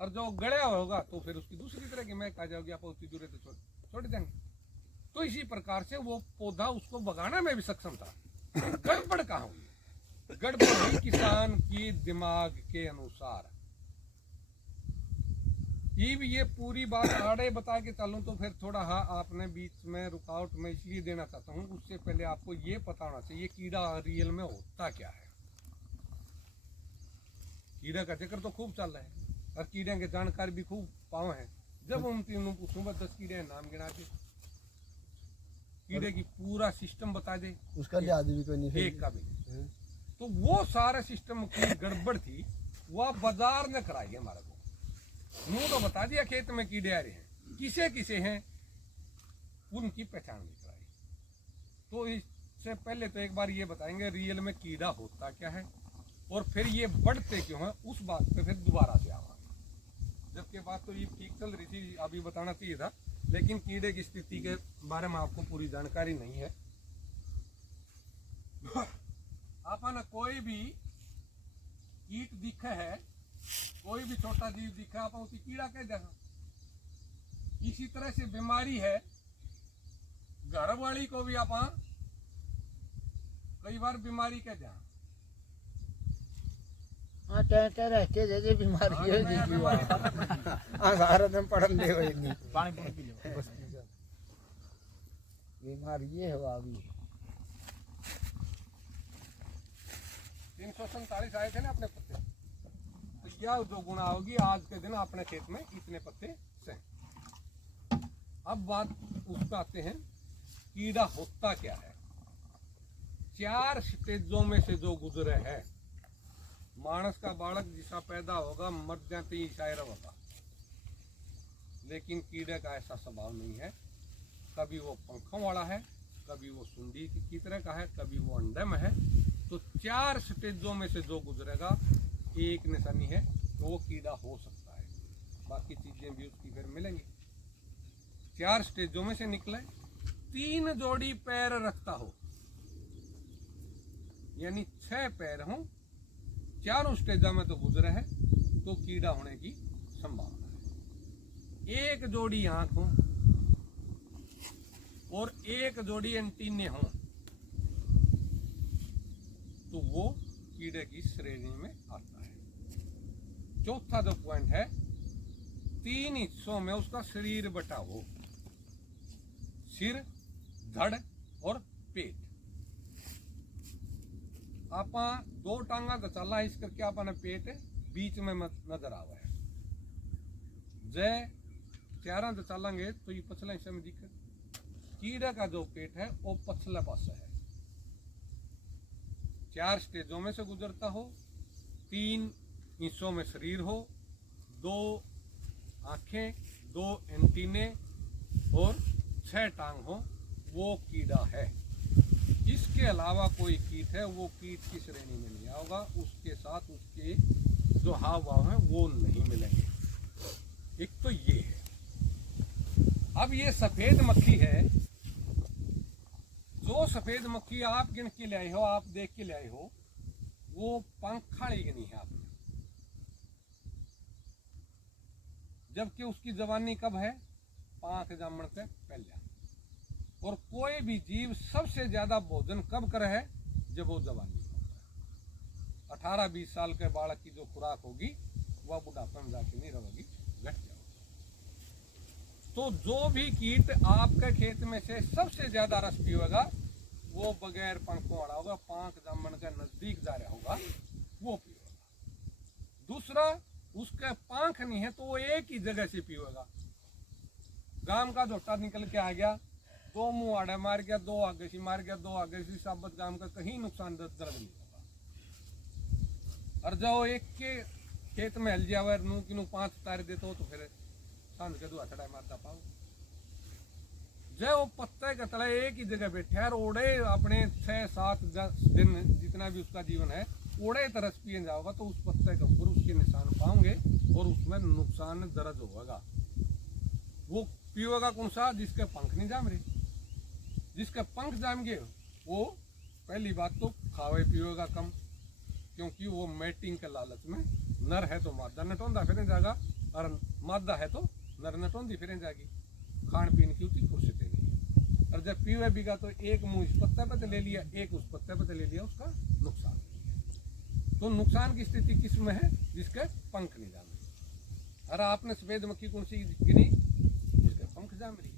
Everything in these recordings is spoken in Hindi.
और जो गड़या होगा तो फिर उसकी दूसरी तरह की महक आ जाएगी, आप उतनी दूर तो छोड़ देंगे। तो इसी प्रकार से वो पौधा उसको बगाना में भी सक्षम था। गड़बड़ कहाँ हुई? गड़बड़ हुई किसान की दिमाग के अनुसार। ये पूरी बात आड़े बता के चलूं तो फिर थोड़ा हाँ आपने बीच में रुकावट में इसलिए देना चाहता हूं, उससे पहले आपको ये पता होना चाहिए कीड़ा रियल में होता क्या है। कीड़ा का जिक्र तो खूब चल रहा है और कीड़े के जानकारी भी खूब पाओ है। जब उन तीनों पूछूंगा 10 कीड़े नाम गिना दे, कीड़े की पूरा सिस्टम बता दे, उसका लिहाज भी कोई नहीं, एक का भी नहीं। तो वो सारा सिस्टम की गड़बड़ थी, वह बाजार ने कराई है हमारे को। मुंह तो बता दिया खेत में कीड़े आ रहे हैं, किसे किसे हैं उनकी पहचान भी कराई। तो इससे पहले तो एक बार ये बताएंगे रियल में कीड़ा होता क्या है और फिर ये बढ़ते क्यों हैं, उस बात पे फिर दोबारा से आवांगे। जबकि बात तो ये ठीक चल रही थी, अभी बताना चाहिए था, लेकिन कीड़े की स्थिति के बारे में आपको पूरी जानकारी नहीं है। आपने कोई भी कीट दिखे है, कोई भी छोटा जीव दिखा आप उसी कीड़ा कह देना। इसी तरह से बीमारी है, घर वाली को भी आप कई बार बीमारी कह देना। हाँ टहटे रहते जैसे बीमारी है जी हाँ सारा दिन पढ़न दे होएगी, पानी पी लो बस। बीमारी ये है अभी 347 आए थे ना अपने पत्ते, तो क्या जो गुणा होगी आज के दिन अपने खेत में इतने पत्ते से। अब बात उसका आते हैं कीड़ा होता क्या है। 4 स्टेजों में से जो गुजरे है, मानस का बालक जिसा पैदा होगा मर जाते ही शायर होगा, लेकिन कीड़े का ऐसा स्वभाव नहीं है। कभी वो पंखों वाला है, कभी वो सुंडी की तरह का है, कभी वो अंडे में है। तो 4 स्टेजों में से जो गुजरेगा एक निशानी है तो वो कीड़ा हो सकता है, बाकी चीजें भी उसकी फिर मिलेंगी। 4 स्टेजों में से निकले, 3 जोड़ी पैर रखता हो, यानी 6 पैर हो, 4 स्टेजों में तो गुजरे है तो कीड़ा होने की संभावना है। 1 जोड़ी आंख हो और 1 जोड़ी एंटीने हो तो वो कीड़े की श्रेणी में आता है। चौथा जो पॉइंट है, 3 हिस्सों में उसका शरीर बटा हो, सिर, धड़ और पेट। आपा 2 टांगा तो चला इस करके आपने पेट बीच में नजर आवा है। जय 4 तो चलेंगे तो ये पछला हिस्से में दिखे। कीड़े का जो पेट है वो पछले पास है। 4 स्टेजों में से गुजरता हो, 3 हिस्सों में शरीर हो, 2 आंखें, 2 एंटीने और 6 टांग हो, वो कीड़ा है। इसके अलावा कोई कीट है वो कीट की श्रेणी में नहीं आएगा, उसके साथ उसके जो हाव भाव हैं वो नहीं मिलेंगे। एक तो ये है। अब ये सफेद मक्खी है, जो सफेद मक्खी आप गिन के ले आए हो, आप देख के ले आए हो, वो पंखाड़ी गिनी है आपने, जबकि उसकी जवानी कब है? 5 जामन से पहले। और कोई भी जीव सबसे ज्यादा भोजन कब करे है? जब वो जवानी में होता है। 18-20 साल के बालक की जो खुराक होगी वह बुढ़ापे में जाके नहीं रहेगी, घट जाएगी। तो जो भी कीट आपके खेत में से सबसे ज्यादा रस पीएगा वो बगैर पंखों वाला होगा, 5 जामन के नजदीक जा रहा होगा वो पीएगा। दूसरा, उसके पंख नहीं है तो वो एक ही जगह से पीएगा। गांव का झोटा निकल के आ गया, 2 मुंह आड़े मार गया, 2 आगे से मार गया, 2 आगे से, साबत गांव का कहीं नुकसान दर्द नहीं होगा। और जो एक के खेत में हल जावे नू की 5 तार देते हो तो फिर सांझ के 2 हथड़ा मारता पाओ। जो वो पत्ते के तले एक ही जगह बैठे और ओढ़े अपने 6-7 दिन जितना भी उसका जीवन है ओढ़े तरस पिए जाओगा तो उस पत्ते के ऊपर उसके निशान पाओगे और उसमें नुकसान दर्द होगा। वो पिएगा कौन सा? जिसके पंख नहीं जाम रहे। जिसके पंख जाम गए वो पहली बात तो खावे पिएगा कम, क्योंकि वो मैटिंग के लालच में नर है तो मादा नटोंदा फिर जाएगा और मादा है तो नर नटोंदी फिरें जाएगी, खान पीन की उतनी फुर्सत नहीं है। और जब पीवे बिगा तो एक मुंह इस पत्ते पे तो ले लिया, एक उस पत्ते पे तो ले लिया, उसका नुकसान हो गया। तो नुकसान की स्थिति किस में है? जिसके पंख नहीं जाम रही। अरे आपने सफेद मक्खी कौन सी गिनी? जिसके पंख जाम रही है,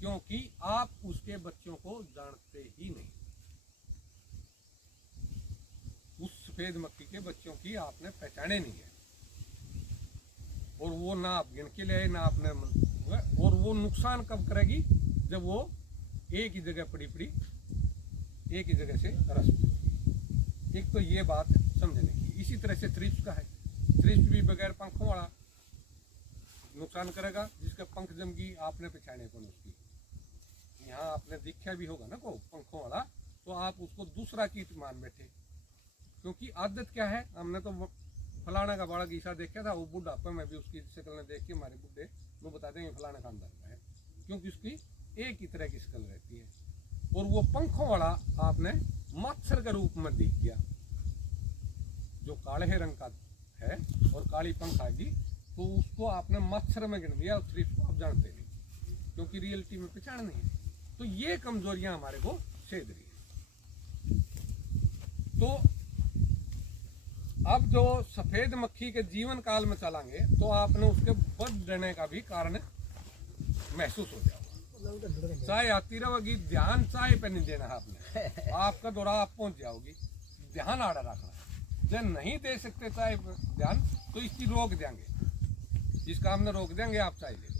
क्योंकि आप उसके बच्चों को जानते ही नहीं। उस सफेद मक्खी के बच्चों की आपने पहचाने नहीं है, और वो ना आप गिन के ले ना आपने, और वो नुकसान कब करेगी? जब वो एक ही जगह पड़ी एक ही जगह से रस पीती। एक तो ये बात समझने की। इसी तरह से थ्रिप्स का है, थ्रिप्स भी बगैर पंखों वाला नुकसान करेगा, जिसका पंख जमगी आपने पहचाने कौन उसकी। यहाँ आपने देखा भी होगा ना को पंखों वाला, तो आप उसको दूसरा कीट मान बैठे, क्योंकि आदत क्या है, हमने तो फलाना का बड़ा गीसा देखा था, वो बुढ़ापे में भी उसकी शक्ल ने देख के हमारे बुढ़े वो बता देंगे फलाना खानदान का है, क्योंकि उसकी एक ही तरह की शक्ल रहती है। और वो पंखों वाला आपने मच्छर के रूप में दिख गया, जो काले रंग का है और काली पंख आएगी, तो उसको आपने मच्छर में गिन दिया, और थ्रिप्स को आप जानते नहीं, क्योंकि रियलिटी में पहचान नहीं है। तो ये कमजोरियां हमारे को सेध रही है। तो अब जो सफेद मक्खी के जीवन काल में चलांगे, तो आपने उसके बढ़ने का भी कारण महसूस हो जाएगा। चाहे आती रहेगी, ध्यान चाहे पे नहीं देना है आपने, आपका दौरा आप पहुंच जाओगी, ध्यान आड़ा रखना। जब नहीं दे सकते चाहे ध्यान, तो इसकी रोक देंगे, इस काम में रोक देंगे, आप चाहे ले लो।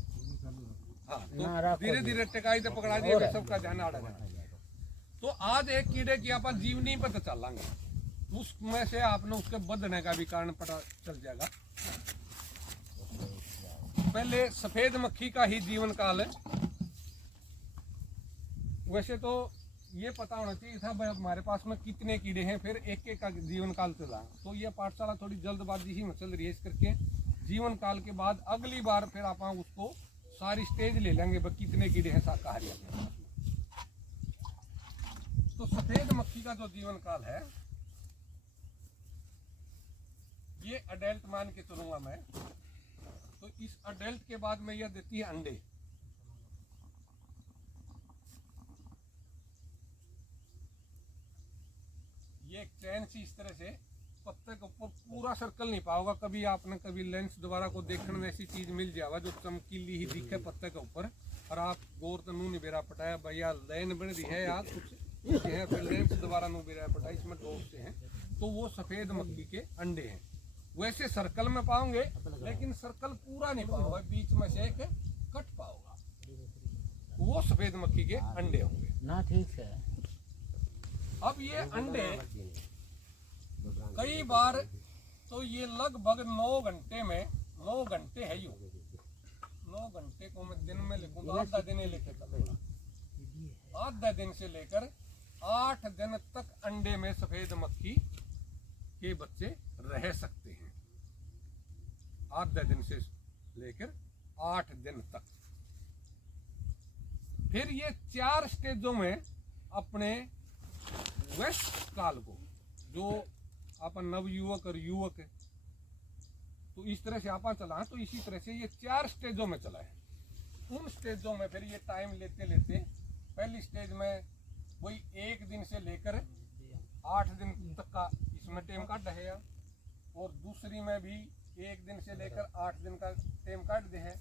हाँ, तो धीरे धीरे टिकाई से पकड़ा दिया, सबका ध्यान आड़ा जाना। तो आज एक कीड़े की आप जीवनी पता चलांगे, उसमें से आपने उसके बढ़ने का भी कारण पता चल जाएगा। पहले सफेद मक्खी का ही जीवन काल है। वैसे तो ये पता होना चाहिए था भाई हमारे पास में कितने कीड़े हैं, फिर एक एक का जीवन काल चला। तो ये पाठशाला थोड़ी जल्दबाजी ही में चल रही है, इस करके जीवन काल के बाद अगली बार फिर आप उसको सारी स्टेज ले लेंगे, भाई कितने कीड़े हैं शाकाहारी अपने पास में। तो सफेद मक्खी का जो जीवन काल है, ये अडल्ट मान के चलूंगा मैं। तो इस अडल्ट के बाद में यह देती है अंडे। ये एक चैन सी इस तरह से पत्ते के ऊपर पूरा सर्कल नहीं पाओगा कभी आपने, कभी लेंस द्वारा को देखने में ऐसी चीज मिल जाएगा जो चमकीली ही दिखे पत्ते के ऊपर, और आप गौर तो नू निबेरा पटाया भैया लाइन बन रही है या कुछ है, फिर लेंस द्वारा नू बेरा पटाया, इसमें डोबते हैं, तो वो सफेद मक्खी के अंडे हैं। वैसे सर्कल में पाओगे, लेकिन सर्कल पूरा नहीं पाओगे, बीच में से एक कट पाओगा, वो सफेद मक्खी के अंडे होंगे ना। ठीक है। अब ये अंडे कई बार तो ये लगभग 9 घंटे में, 9 घंटे है, 9 घंटे को मैं दिन में लिखूँ तो आधा दिन लेके चलूंगा, आधा दिन से लेकर 8 दिन तक अंडे में सफेद मक्खी के बच्चे रह सकते हैं। आधा दिन से लेकर 8 दिन तक। फिर ये 4 स्टेजों में अपने वयस्क काल को, जो अपन नवयुवक और युवक है, तो इस तरह से आप चला, तो इसी तरह से ये 4 स्टेजों में चला है। उन स्टेजों में फिर ये टाइम लेते लेते पहली स्टेज में वही 1 दिन से लेकर 8 दिन तक का इसमें टाइम काट है, और दूसरी में भी 1 दिन से लेकर 8 दिन का टाइम काट दे है,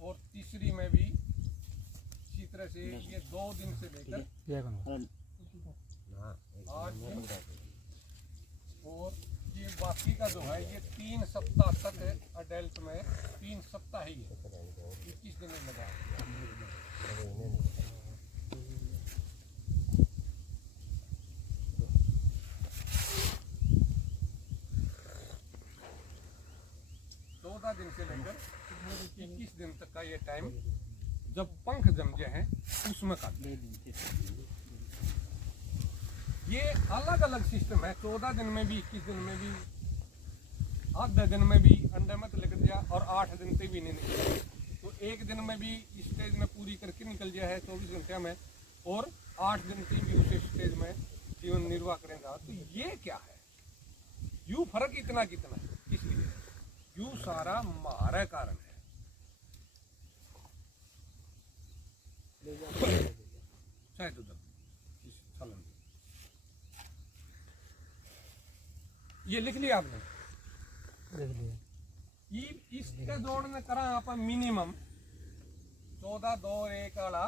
और तीसरी में भी इसी तरह से ये 2 दिन से लेकर 8 दिन, और ये बाकी का जो है ये 3 सप्ताह तक है। अडल्ट में 3 सप्ताह ही है, 21 दिन लगा। दिन से लेकर 21 दिन तक का ये टाइम जब पंख जम गए हैं उसमें काटते हैं। ये अलग अलग सिस्टम है, 14 दिन में भी, 21 दिन में भी, आधे दिन में भी अंडे मत लेकर दिया, और 8 दिन से भी नहीं निकल, तो 1 दिन में भी स्टेज में पूरी करके निकल गया है 24 घंटे में, और 8 दिन से भी उस स्टेज में जीवन निर्वाह करेगा। तो ये क्या है, यू फर्क इतना कितना है, इसलिए क्यों सारा मारे कारण है। शायद उधर इस सालन में। ये लिख लिया आपने? देख लिया। इसके जोड़ने करा आप मिनिमम 14 2 1 वाला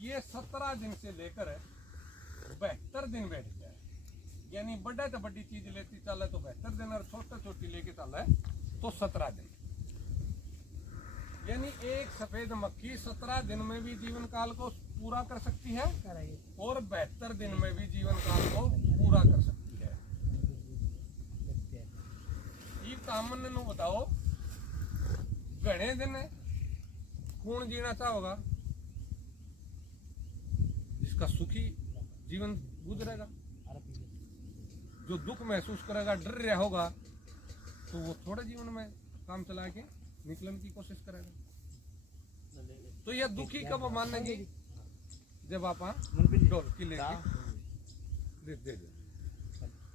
ये 17 दिन से लेकर 72 दिन बैठ जाए। यानी बड़ा तो बड़ी चीज लेती चले तो 72 दिन और छोटा छोटी लेके चले तो 17 दिन। यानी एक सफेद मक्खी 17 दिन में भी जीवन काल को पूरा कर सकती है और 72 दिन में भी जीवन काल को पूरा कर सकती है। ये तामन नु बताओ घने दिन कौन जीना चाहोगा? जिसका सुखी जीवन गुजरेगा। जो दुख महसूस करेगा, डर रहा होगा, तो वो थोड़े जीवन में काम चला के निकलने की कोशिश करेगा। तो यह दुखी कब मानेगी? जब आप ढोलकी लेके दे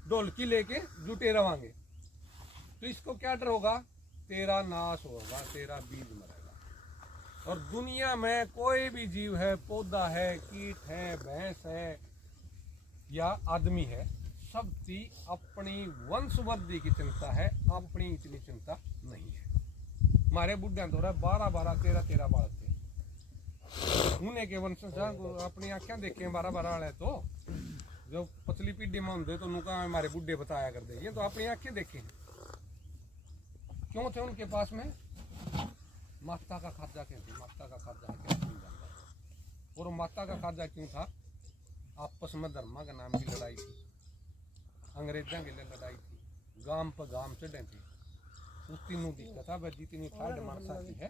ढोलकी लेके जुटे रहोगे तो इसको क्या डर होगा? तेरा नाश होगा, तेरा बीज मरेगा। और दुनिया में कोई भी जीव है, पौधा है, कीट है, भैंस है या आदमी है, सबकी अपनी वंशवृद्धि की चिंता है, अपनी इतनी चिंता नहीं है। हमारे बुढ़िया तो 12 13 बालक थे। उन्हें के वंशज अपनी आंखें देखे 12 वाले तो जो पतली पीढ़ी में होंगे तो उनका हमारे बुढ़े बताया करते, ये तो अपनी आंखें देखे। क्यों थे उनके पास में? माता का खाजा क्या थी? माता का खाजा क्या थी? और माता का खाजा क्यों था? आपस में धर्मा के नाम की लड़ाई थी, अंग्रेजों के लिए लड़ाई थी, गांव पर गांव चढ़े थे। उस तीनों दिक्कत था, जितनी टाइट मानस आती है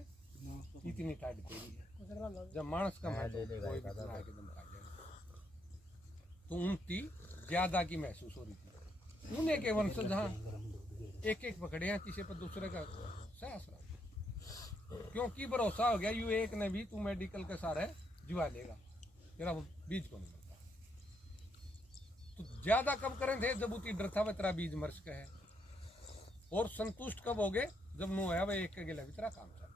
इतनी टाइट तेरी है। जब मानस कम है तो कोई भी चला के दम खा जाएगा। तो उनकी ज्यादा की महसूस हो रही थी। उन्हें के वंशज जहाँ एक एक पकड़े हैं, किसी पर दूसरे का सहस रहा, क्योंकि भरोसा हो गया यू एक ने भी तू मेडिकल के सारे जुआ लेगा, तेरा बीज को नहीं मिलता। तो ज्यादा कब करें थे? जब उतनी डर था वह तेरा बीज मर सके है। और संतुष्ट कब हो गए? जब नो है वह एक के गिला भी तेरा काम चल गया।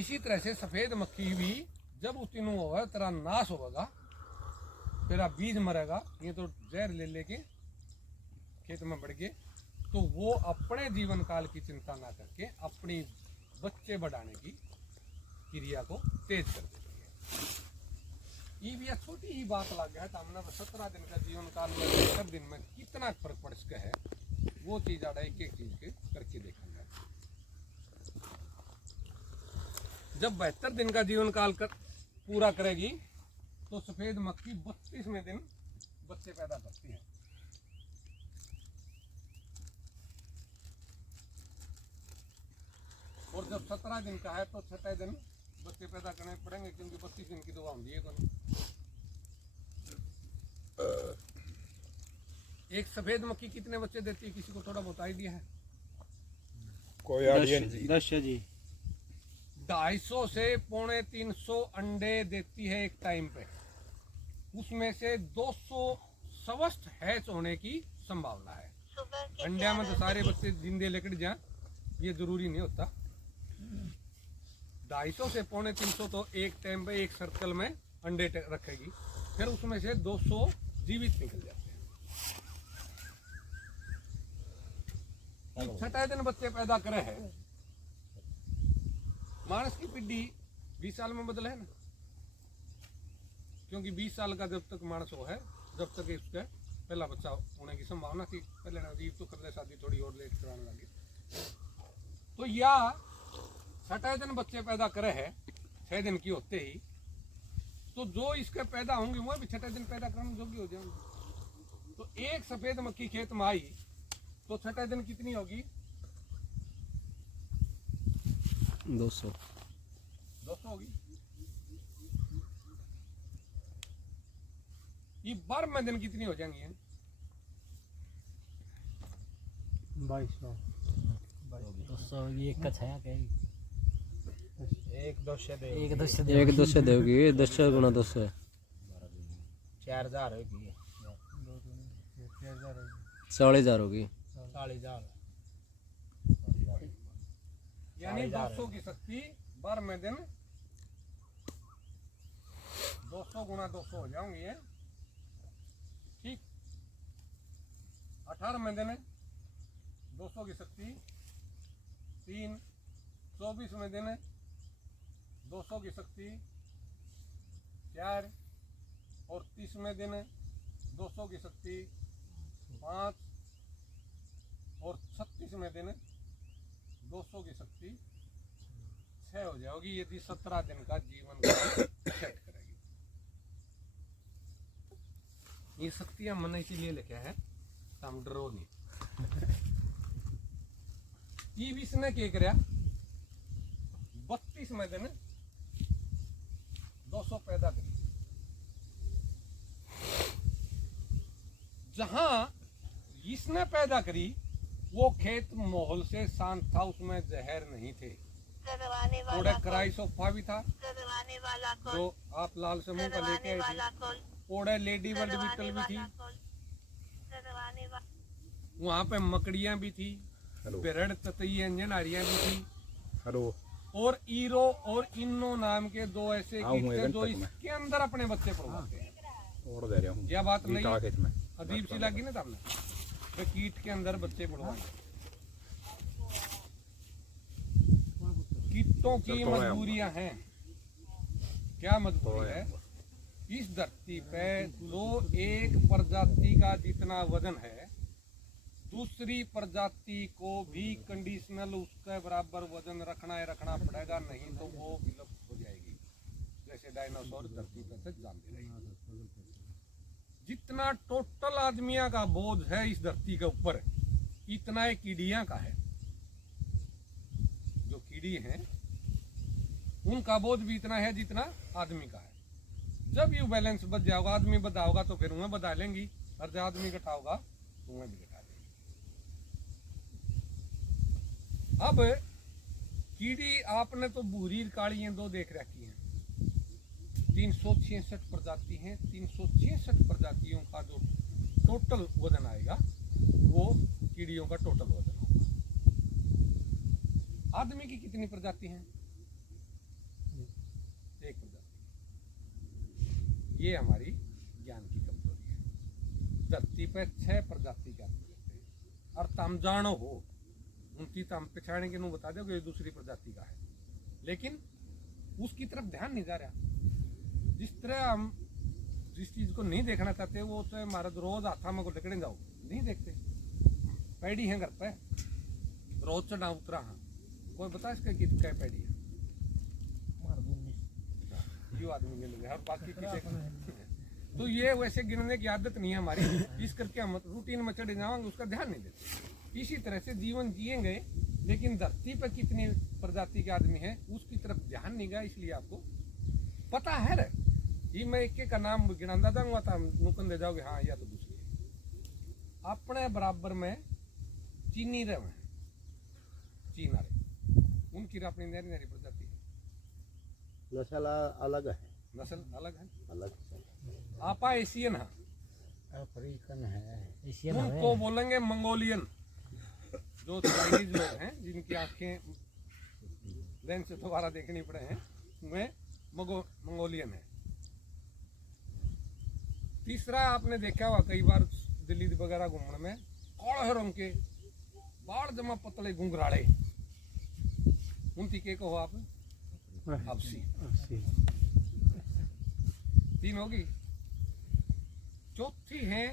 इसी तरह से सफेद मक्खी भी जब उतनी नो होगा तेरा नाश होगा, तेरा बीज मरेगा, ये तो जहर ले लेके खेत में बढ़ गए, तो वो अपने जीवन काल की चिंता ना करके अपनी बच्चे बढ़ाने की क्रिया को तेज कर देती है। ये भी एक छोटी ही बात लग गया है। हमने 17 दिन का जीवन काल में 72 दिन में कितना फर्क पड़ सका है, वो चीज आड़ा एक एक चीज के करके देखेंगे। जब 72 दिन का जीवन काल पूरा करेगी तो सफेद मक्खी 32वें दिन बच्चे पैदा करती है। और जब 17 दिन का है तो 6 दिन बच्चे पैदा करने पड़ेंगे, क्योंकि 32 दिन की दवा होती है। एक सफेद मक्खी कितने बच्चे देती है? किसी को थोड़ा बहुत आइडिया है? कोई आइडिया नहीं। 10 जी। 250 से 350 अंडे देती है एक टाइम पे। उसमें से 200 स्वस्थ हैच होने की संभावना है। अंडे में तो सारे बच्चे जिंदे लेकर जाए ये जरूरी नहीं होता। 250 से 350 तो एक टाइम पे एक सर्कल में अंडे रखेगी, फिर उसमें से 200 जीवित निकल जाते हैं। 6 दिन बच्चे पैदा करे हैं। मानस की पीढ़ी 20 साल में बदले है ना, क्योंकि 20 साल का जब तक मानस हो है, जब तक इसका पहला बच्चा होने की संभावना थी। पहले नजीब तो कर ले शादी थोड़ी और लेट कराने लगे। तो या 6 दिन बच्चे पैदा करे है 6 दिन की होते ही, तो जो इसके पैदा होंगे वो भी 6 दिन पैदा करने योग्य हो जाएंगे। तो एक सफेद मक्खी खेत में आई तो 6 दिन कितनी होगी? 200 होगी। ये 12वें दिन कितनी हो जाएंगी? 200 ये एक का छाया क्या? एक 200 दे, एक 200 देगी। 200 गुना 200 4000 होगी। 40,000 होगी। 40,000 यानी 200 की शक्ति 12वें दिन 200 गुना 200 हो जाओगे ये, ठीक। 18वें दिन 200 की शक्ति 3, 24वें दिन 200 की शक्ति 4 और 30वें दिन 200 की शक्ति 5 और 36वें दिन 200 की शक्ति 6 हो जाएगी, यदि 17 दिन का जीवन का सेट करेगी। ये शक्तियां मन इसीलिए लेके है हम डरो नहीं। ये विष्णु क्या करया 32वें दिन 200 पैदा करी। जहां इसने पैदा करी वो खेत माहौल से शांत था, उसमें जहर नहीं थे, थोड़ा कराई सोफा भी था जो आप लाल समूह का लेके आए थे, ओड़े लेडी वर्ल्ड बीटल भी थी, वहाँ पे मकड़ियाँ भी थी, बेरड़ ततई अंजनारियाँ भी थी, और ईरो और इन्नो नाम के 2 ऐसे कीट थे जो इसके अंदर अपने बच्चे पड़वाते हैं। यह बात नहीं अजीब सी लगी ना सामने, तो कीट के अंदर बच्चे पड़वाए। कीटों की मजबूरियां हैं। क्या मजबूरी है? इस धरती पे तो एक प्रजाति का जितना वजन है, दूसरी प्रजाति को भी कंडीशनल उसके बराबर वजन रखना पड़ेगा, नहीं तो वो विलुप्त हो जाएगी। जैसे डायनासोर धरती पे से जानते रहे। जितना टोटल आदमियों का बोझ है इस धरती के ऊपर, इतना एक कीड़ियां का है। जो कीड़ी हैं उनका बोझ भी इतना है जितना आदमी का है। जब यू बैलेंस बच जाएगा, आदमी बदा होगा तो फिर उन्हें बदा लेंगी, और जब आदमी घटा होगा तो उन्हें भी घटा लेंगी। अब कीड़ी आपने तो भूरी काली 2 देख रखी हैं, 366 प्रजाति हैं। 366 प्रजातियों का जो टोटल वजन आएगा वो कीड़ियों का टोटल वजन होगा। आदमी की कितनी प्रजाति हैं? 1 प्रजाति। ये हमारी ज्ञान की कमजोरी है। धरती पे 6 प्रजाति के आदमी रहते हैं, और तम जानो हो उनकी तम पिछाड़ने के नु बता दो कि दूसरी प्रजाति का है, लेकिन उसकी तरफ ध्यान नहीं जा रहा। जिस तरह हम जिस चीज को नहीं देखना चाहते वो तो हमारा रोज हाथा में को लेकर जाओ, नहीं देखते। पैडी है घर पे, रोज चढ़ा उतरा, हाँ कोई बता इसका क्या पैडी है? क्यों आदमी गिन रहे, हर बाकी किसी तो ये वैसे गिनने की आदत नहीं है हमारी, इस करके हम रूटीन में चढ़े जाएंगे, उसका ध्यान नहीं देते। इसी तरह से जीवन जिएंगे, लेकिन धरती पर कितनी प्रजाति के आदमी हैं उसकी तरफ ध्यान नहीं गया। इसलिए आपको पता है रे, ये मैं एक का नाम गिनाता जाऊंगा तो नुकन दे जाओगे, हाँ या तो दूसरी है। अपने बराबर में चीनी रहे, चीना रहे, उनकी अपनी नरी नरी प्रजाति है। नस्ल अलग है, नस्ल अलग है, अलग आपा एशियन है, अफ्रीकन है, उनको बोलेंगे मंगोलियन। जो चाइनीज लोग हैं जिनकी आंखें लेंस से दोबारा देखनी पड़े हैं, वे मंगोलियन है। तीसरा आपने देखा हुआ कई बार दिल्ली वगैरह घूमने में, काले रंग के बाल जमा पतले घुंघराले, उनकी के कहो आप? हबसी। 3 होगी। चौथी है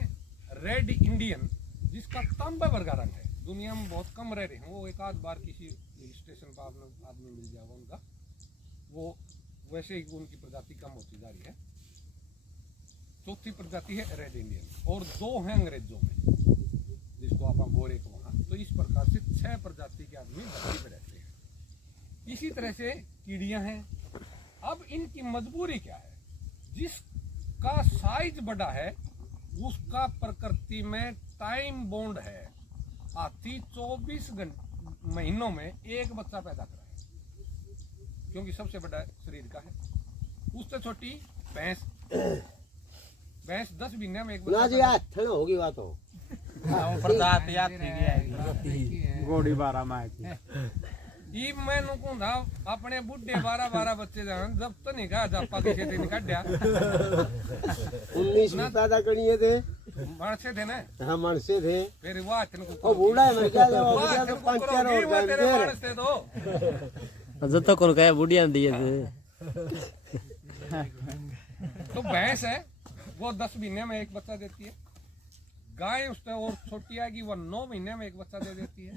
रेड इंडियन, जिसका तांबा वर्ग रंग है। दुनिया में बहुत कम रह रहे हैं वो, एक आध बार किसी हिल स्टेशन पर आपने आदमी मिल जाएगा उनका, वो वैसे ही उनकी प्रजाति कम होती जा रही है। चौथी प्रजाति है रेड इंडियन, और 2 हैं अंग्रेजों में, जिसको आप गोरे को वहाँ। तो इस प्रकार से 6 प्रजाति के आदमी धरती पे रहते हैं। इसी तरह से कीड़ियां हैं। अब इनकी मजबूरी क्या है? जिसका साइज बड़ा है उसका प्रकृति में टाइम बॉन्ड है। हाथी 24 महीनों में 1 बच्चा पैदा कर रहा है, क्योंकि सबसे बड़ा शरीर का है। उससे छोटी भैंस भैंस 10 महीने में एक ना जी बच्चा हाथ न होगी बात हो प्रसाद याद थी गया घोड़ी बारा माए की ई मैं नुकूं था अपने बुढ़े 12 बच्चे जान जब तो नहीं कहा जापा किसी दिन काटिया 19 में पैदा करिए थे मानसे थे ना हाँ मनसे थे फिर वाह तिनको ओ बूढ़ा है मैं क्या जब हो वाह गया तो तिनको 5-4 करोगी और मैं तेरे टाइम मानसे तो जब तक कौन कहे बुढ़िया दिए थे तो भैंस है वो 10 महीने में एक बच्चा देती है। गाय उससे और छोटी आएगी वो 9 महीने में एक बच्चा दे देती है।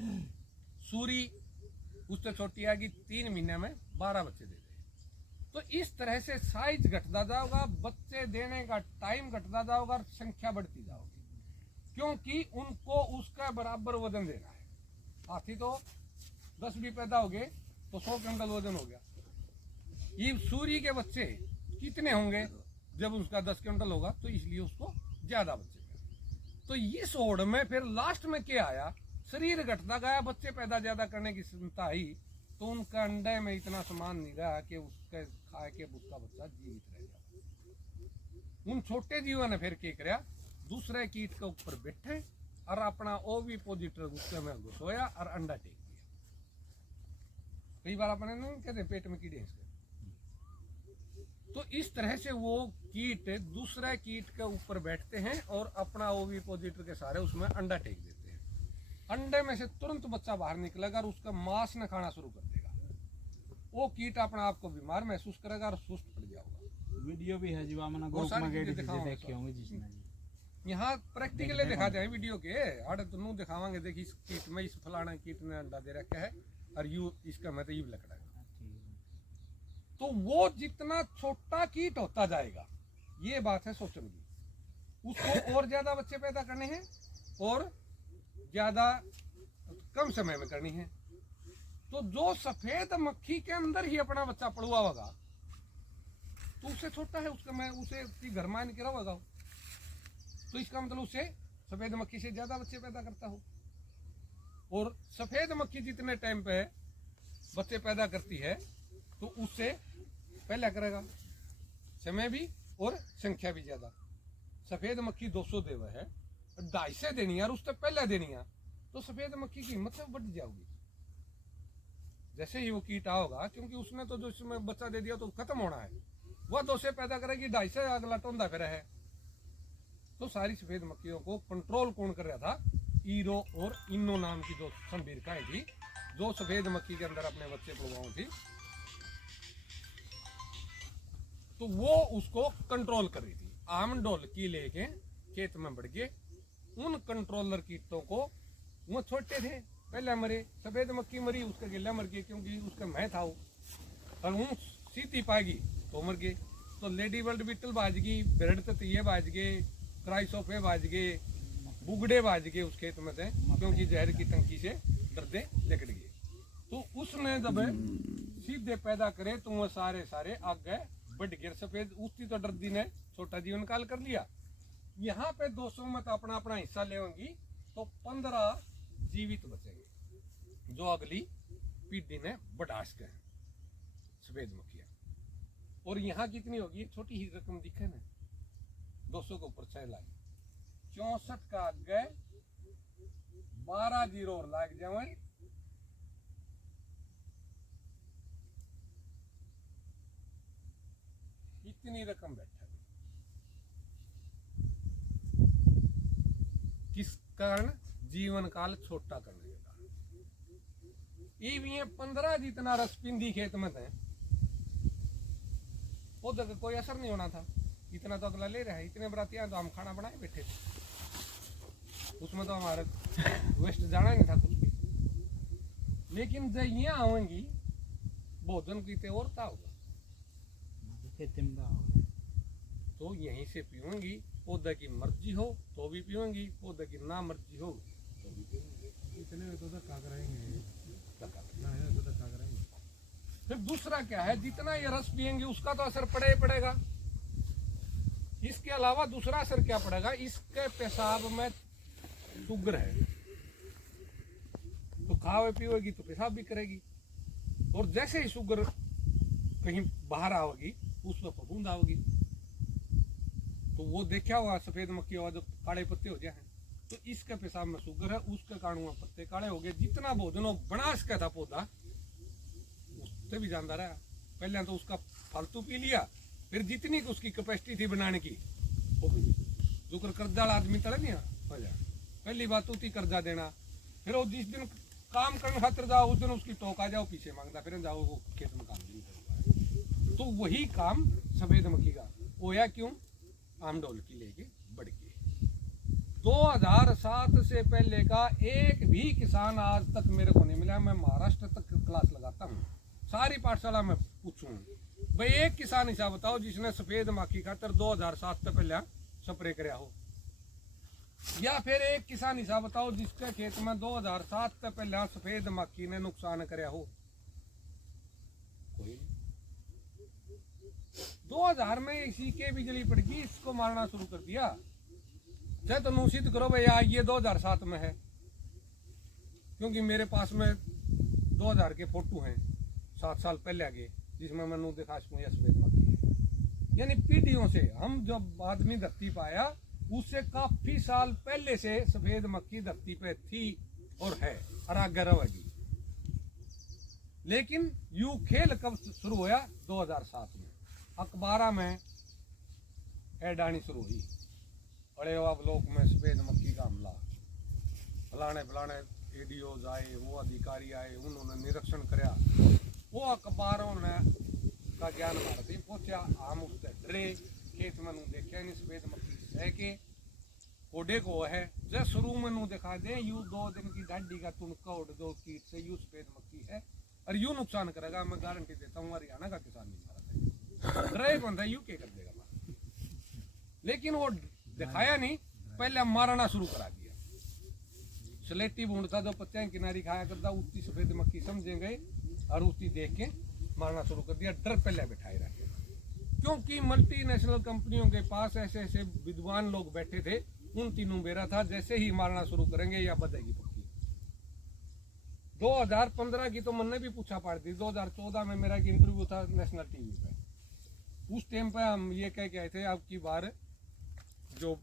सूरी उससे छोटी आएगी 3 महीने में 12 बच्चे दे देगी। तो इस तरह से साइज घटता जाओगा, बच्चे देने का टाइम घटता जाओगा और संख्या बढ़ती जाओगी, क्योंकि उनको उसका बराबर वजन देना है। हाथी तो 10 भी पैदा हो गए तो 100 क्विंटल वजन हो गया। ये सूरी के बच्चे कितने होंगे जब उसका 10 क्विंटल होगा, तो इसलिए उसको ज्यादा बच्चे मिले। तो इस ओढ़ में फिर लास्ट में क्या आया, शरीर घटता गया, बच्चे पैदा ज्यादा करने की क्षमता आई, तो उनका अंडे में इतना सामान नहीं रहा कि उसके खा के उसका बच्चा जीवित रह जाए। उन छोटे जीवों ने फिर क्या किया, दूसरे कीट के ऊपर बैठे और अपना ओवी पॉजिटिव उसके में घुसोया और अंडा टेक दिया। कई बार अपने नहीं कहते पेट में कीड़े हैं। तो इस तरह से वो कीट दूसरे कीट के ऊपर बैठते हैं और अपना ओवी पॉजिटिव के सारे उसमें अंडा टेक देते हैं। अंडे में से तुरंत बच्चा बाहर निकलेगा और उसका मांस न खाना शुरू कर देगा। वो कीट अपने आप को बीमार महसूस करेगा और सुस्त पड़ जाएगा। वीडियो भी है जी वामना वो ग्रुप सारी में चीजें गेडी दिखाऊंगा देखे होंगे जिसने जी यहाँ प्रैक्टिकली दिखाते हैं वीडियो के आड़े तो दिखावांगे। देखिए इस कीट में इस फलाना कीट ने अंडा दे रखा है और यू इसका मैं तो यू लकड़ा है। तो वो जितना छोटा कीट होता जाएगा, ये बात है सोचने की, उसको और ज्यादा बच्चे पैदा करने हैं और ज्यादा कम समय में करनी है। तो जो सफेद मक्खी के अंदर ही अपना बच्चा पड़ुआ होगा तो उससे छोटा है, उसका मैं उसे घर में निकला होगा, तो इसका मतलब उससे सफेद मक्खी से ज्यादा बच्चे पैदा करता हो। और सफेद मक्खी जितने टाइम पे बच्चे पैदा करती है तो उससे पहले करेगा, समय भी और संख्या भी ज्यादा। सफेद मक्खी 200 देव है, 250 देनी है और उससे पहले देनी है, तो सफेद मक्खी की हिम्मत बढ़ जाओगी। जैसे ही वो कीट आओगा, क्योंकि उसने तो जो इसमें बच्चा दे दिया तो खत्म होना है, वह 200 पैदा करेगी, 250 अगला टोंदा फिर है। तो सारी सफेद मक्खियों को कंट्रोल कौन कर रहा था, ईरो और इन्नो नाम की जो संबीरकाएं थी, जो सफेद मक्खी के अंदर अपने बच्चे पड़वाओं थी, तो वो उसको कंट्रोल कर रही थी। आम ढोलकी लेके खेत में बढ़ गए, उन कंट्रोलर कीटों को, वो छोटे थे पहले मरे, सफेद मक्खी मरी उसका गिल्ला मर गया क्योंकि उसका मैं था वो, और वो सीधी पाएगी तो मर गए। तो लेडी वर्ल्ड बीटल बाज गई, बेरड ततीये बाज गए, क्राइसोफे बाज गए, बुगड़े बाज गए उस खेत में से, क्योंकि जहर की टंकी से डरते लिकट गए। तो उसने जब सीधे पैदा करे तो वो सारे आगे बढ़ गए। सफेद उसकी तो दर्दी ने छोटा जीवन काल कर लिया। यहाँ पे 200 में तो अपना अपना हिस्सा लेंगी तो 15 जीवित बचेंगे, जो अगली पीढ़ी ने बढ़ा सके सफेद मक्खियां। और यहाँ कितनी होगी, छोटी ही रकम दिखे ना, 200 के ऊपर 6 लाख, 64 का आगे 12 जीरो और लाख जाए, इतनी रकम बैठा है। किस कारण, जीवन काल छोटा करने के कारण। ये 15 जितना रस पिंदी खेत में थे, वो जगह कोई असर नहीं होना था, इतना तो अगला ले रहा है, इतने बरातियां तो हम खाना बनाए बैठे थे, उसमें तो हमारा वेस्ट जाना नहीं था कुछ भी। लेकिन जब यहाँ आवेंगी भोजन की और क्या होगा, तो यहीं से पीऊंगी, पौधे की मर्जी हो तो भी पीऊंगी, पौधे की ना मर्जी हो तो भी पीऊंगी। इतने में तो धक्का कराएंगे, फिर दूसरा क्या है, जितना ये रस पिएंगे उसका तो असर पड़ेगा। इसके अलावा दूसरा असर क्या पड़ेगा, इसके पेशाब में शुगर है, तो खावे पीवेगी तो पेशाब भी करेगी, और जैसे ही शुगर कहीं बाहर आओगी उस पर फफूंद आओगी। तो वो देखा हुआ सफेद मक्खी हुआ जो काले पत्ते हो जाए, तो इसके पेशाब में शुगर है, उसके कारण वहाँ पत्ते काले हो गए। जितना भोजन वो बना सका था पौधा उससे भी जानदार है। पहले तो उसका फालतू पी लिया, फिर जितनी उसकी कैपेसिटी थी बनाने की वो भी जो कर्जा आदमी तड़े नहीं हो जाए। पहली बात उती कर्जा देना, फिर वो जिस दिन काम करने खातिर जाओ उस दिन उसकी टोक आ जाओ पीछे मांगता, फिर जाओ वो खेत में काम नहीं करता। तो वही काम सफेद मक्खी का होया क्यों? आमडोल की लेके बढ़ गई। 2007 से पहले का एक भी किसान आज तक मेरे को नहीं मिला। मैं महाराष्ट्र तक क्लास लगाता हूँ, सारी पाठशाला में पूछूं भाई एक किसान ऐसा बताओ जिसने सफेद मक्खी खातर 2007 से पहले स्प्रे कराया हो, या फिर एक किसान ऐसा बताओ जिसके खेत में 2007 से पहले सफेद मक्खी ने नुकसान कराया हो। कोई नहीं। 2000 में इसी के बिजली पड़ गई, इसको मारना शुरू कर दिया। चाहे तो निश्चित करो भैया ये 2007 में है, क्योंकि मेरे पास में 2000 के फोटो हैं 7 साल पहले आगे, जिसमें मैंने दिखा सकूँ यह सफेद मक्खी है। यानी पीढ़ियों से हम जब आदमी धरती पाया उससे काफी साल पहले से सफेद मक्खी धरती पे थी और है और आगे रहेगी। लेकिन यू खेल कब शुरू होया? 2007 में अखबार में ऐड आनी शुरू हुई, बड़े ब्लॉक में सफेद मक्खी का हमला, फलाने फलाने एडीओज आए, वो अधिकारी आए, उन्होंने निरीक्षण कराया। वो अखबारों ने का ज्ञान भारती पहुंचा, हम उससे डरे, खेत में देखा नहीं सफेद मक्खी सह के कोडे को है जो शुरू में नू दिखा दे यू 2 दिन की डांडी का तुणका उड़ दो कीट से, यू सफेद मक्खी है और यू नुकसान करेगा। मैं गारंटी देता हूँ हरियाणा का किसान नहीं मारा, डरे बंदा यू क्या कर देगा मारा। लेकिन वो दिखाया नहीं, पहले मारना शुरू करा दिया। स्लेटी बूंद था जो पत्तियां किनारी खाया करता, उसकी सफेद मक्खी समझेंगे और उसकी देख के मारना शुरू कर दिया। डर पहले बिठाए रखे, क्योंकि मल्टीनेशनल कंपनियों के पास ऐसे ऐसे विद्वान लोग बैठे थे, उन तीनों बेरा था जैसे ही मारना शुरू करेंगे या बदेगी पक्की। 2015 की तो मैंने भी पूछा पाड़ दी। 2014 में मेरा एक इंटरव्यू था नेशनल टीवी पे। उस टाइम पे हम ये कह के आए थे आपकी बार जो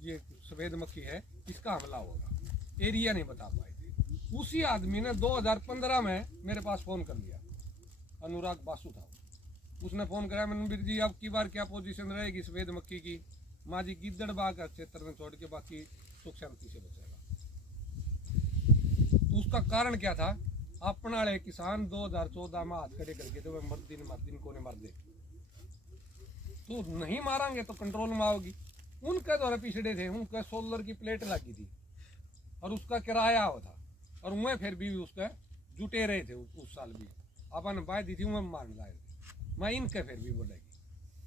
ये सफेद मक्खी है इसका हमला होगा, एरिया नहीं बता पाए थे। उसी आदमी ने 2015 में मेरे पास फोन कर लिया, अनुराग बासु था, उसने फोन कराया, मनवीर जी आपकी बार क्या पोजीशन रहेगी सफेद मक्खी की? माँ जी गिद्दड़ बाग क्षेत्र में छोड़ के बाकी सुख शांति से बचेगा। तो उसका कारण क्या था? अपने वाले किसान 2014 में हाथ खड़े करके तो मर दिन को नहीं मार दे, तो नहीं मारेंगे तो कंट्रोल में आओगी। उनके द्वारा पिछड़े थे, उनका सोलर की प्लेट लगी थी और उसका किराया हुआ था, और वह फिर भी उसका जुटे रहे थे। उस साल भी अपन बाय दी थी, वह मान लाए थे, मैं इनके फिर भी बोलेगी।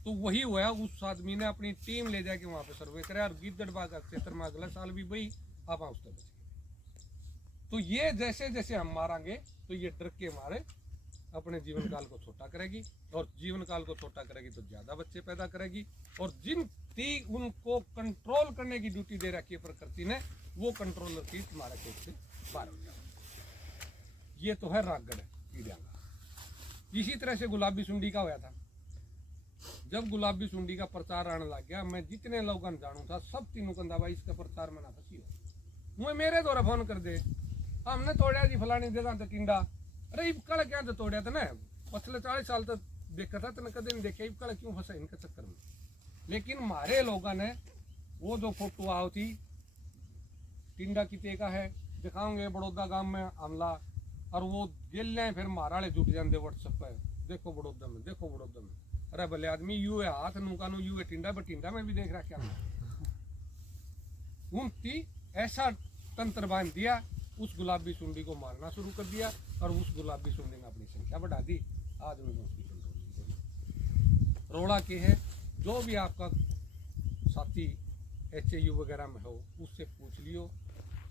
तो वही हुआ, उस आदमी ने अपनी टीम ले जाके वहाँ पे सर्वे कराया और गिद्दड़बाग क्षेत्र में अगला साल भी वही आप उससे बचे। तो ये जैसे जैसे हम मारेंगे तो ये डर के मारे अपने जीवन काल को छोटा करेगी, और जीवन काल को छोटा करेगी तो ज्यादा बच्चे पैदा करेगी, और जिन उनको कंट्रोल करने की ड्यूटी दे रखी है प्रकृति ने, वो कंट्रोलर की तुम्हारे खेत से बाहर हो जाए। ये तो है रागड़ कीड़ा का। इसी तरह से गुलाबी सुंडी का होया था। जब गुलाबी सुंडी का प्रचार आने लग गया, मैं जितने लोगों जानू था सब तीनों कंधा भाई इसका प्रचार में ना फंसी हो। मुझे मेरे द्वारा फोन कर दे, हमने तोड़ा जी फलानी जगह तो टिंडा। अरे इबकड़ क्या तो तोड़ा था ना, पिछले 40 साल तक देखा था, तेने कदे नहीं देखा इबकड़ क्यों फंसा इनके चक्कर में। लेकिन हमारे लोगों ने वो जो फोटो आओ थी टिंडा की तेका है दिखाओगे बड़ौदा गांव में हमला, और वो गिल लें फिर माराले जुट जाते व्हाट्सएप पे, देखो बड़ौदा में, देखो बड़ौदा में। अरे भले आदमी यू है हाथ नूका नू यू है टिंडा, बटिंडा में भी देख रहा क्या उनकी ऐसा तंत्र बांध दिया, उस गुलाबी सुंडी को मारना शुरू कर दिया, और उस गुलाबी सुंडी ने अपनी संख्या बढ़ा दी। आज उन्होंने उसकी कंट्रोल नहीं करी। रोड़ा के है, जो भी आपका साथी HAU वगैरह में हो उससे पूछ लियो।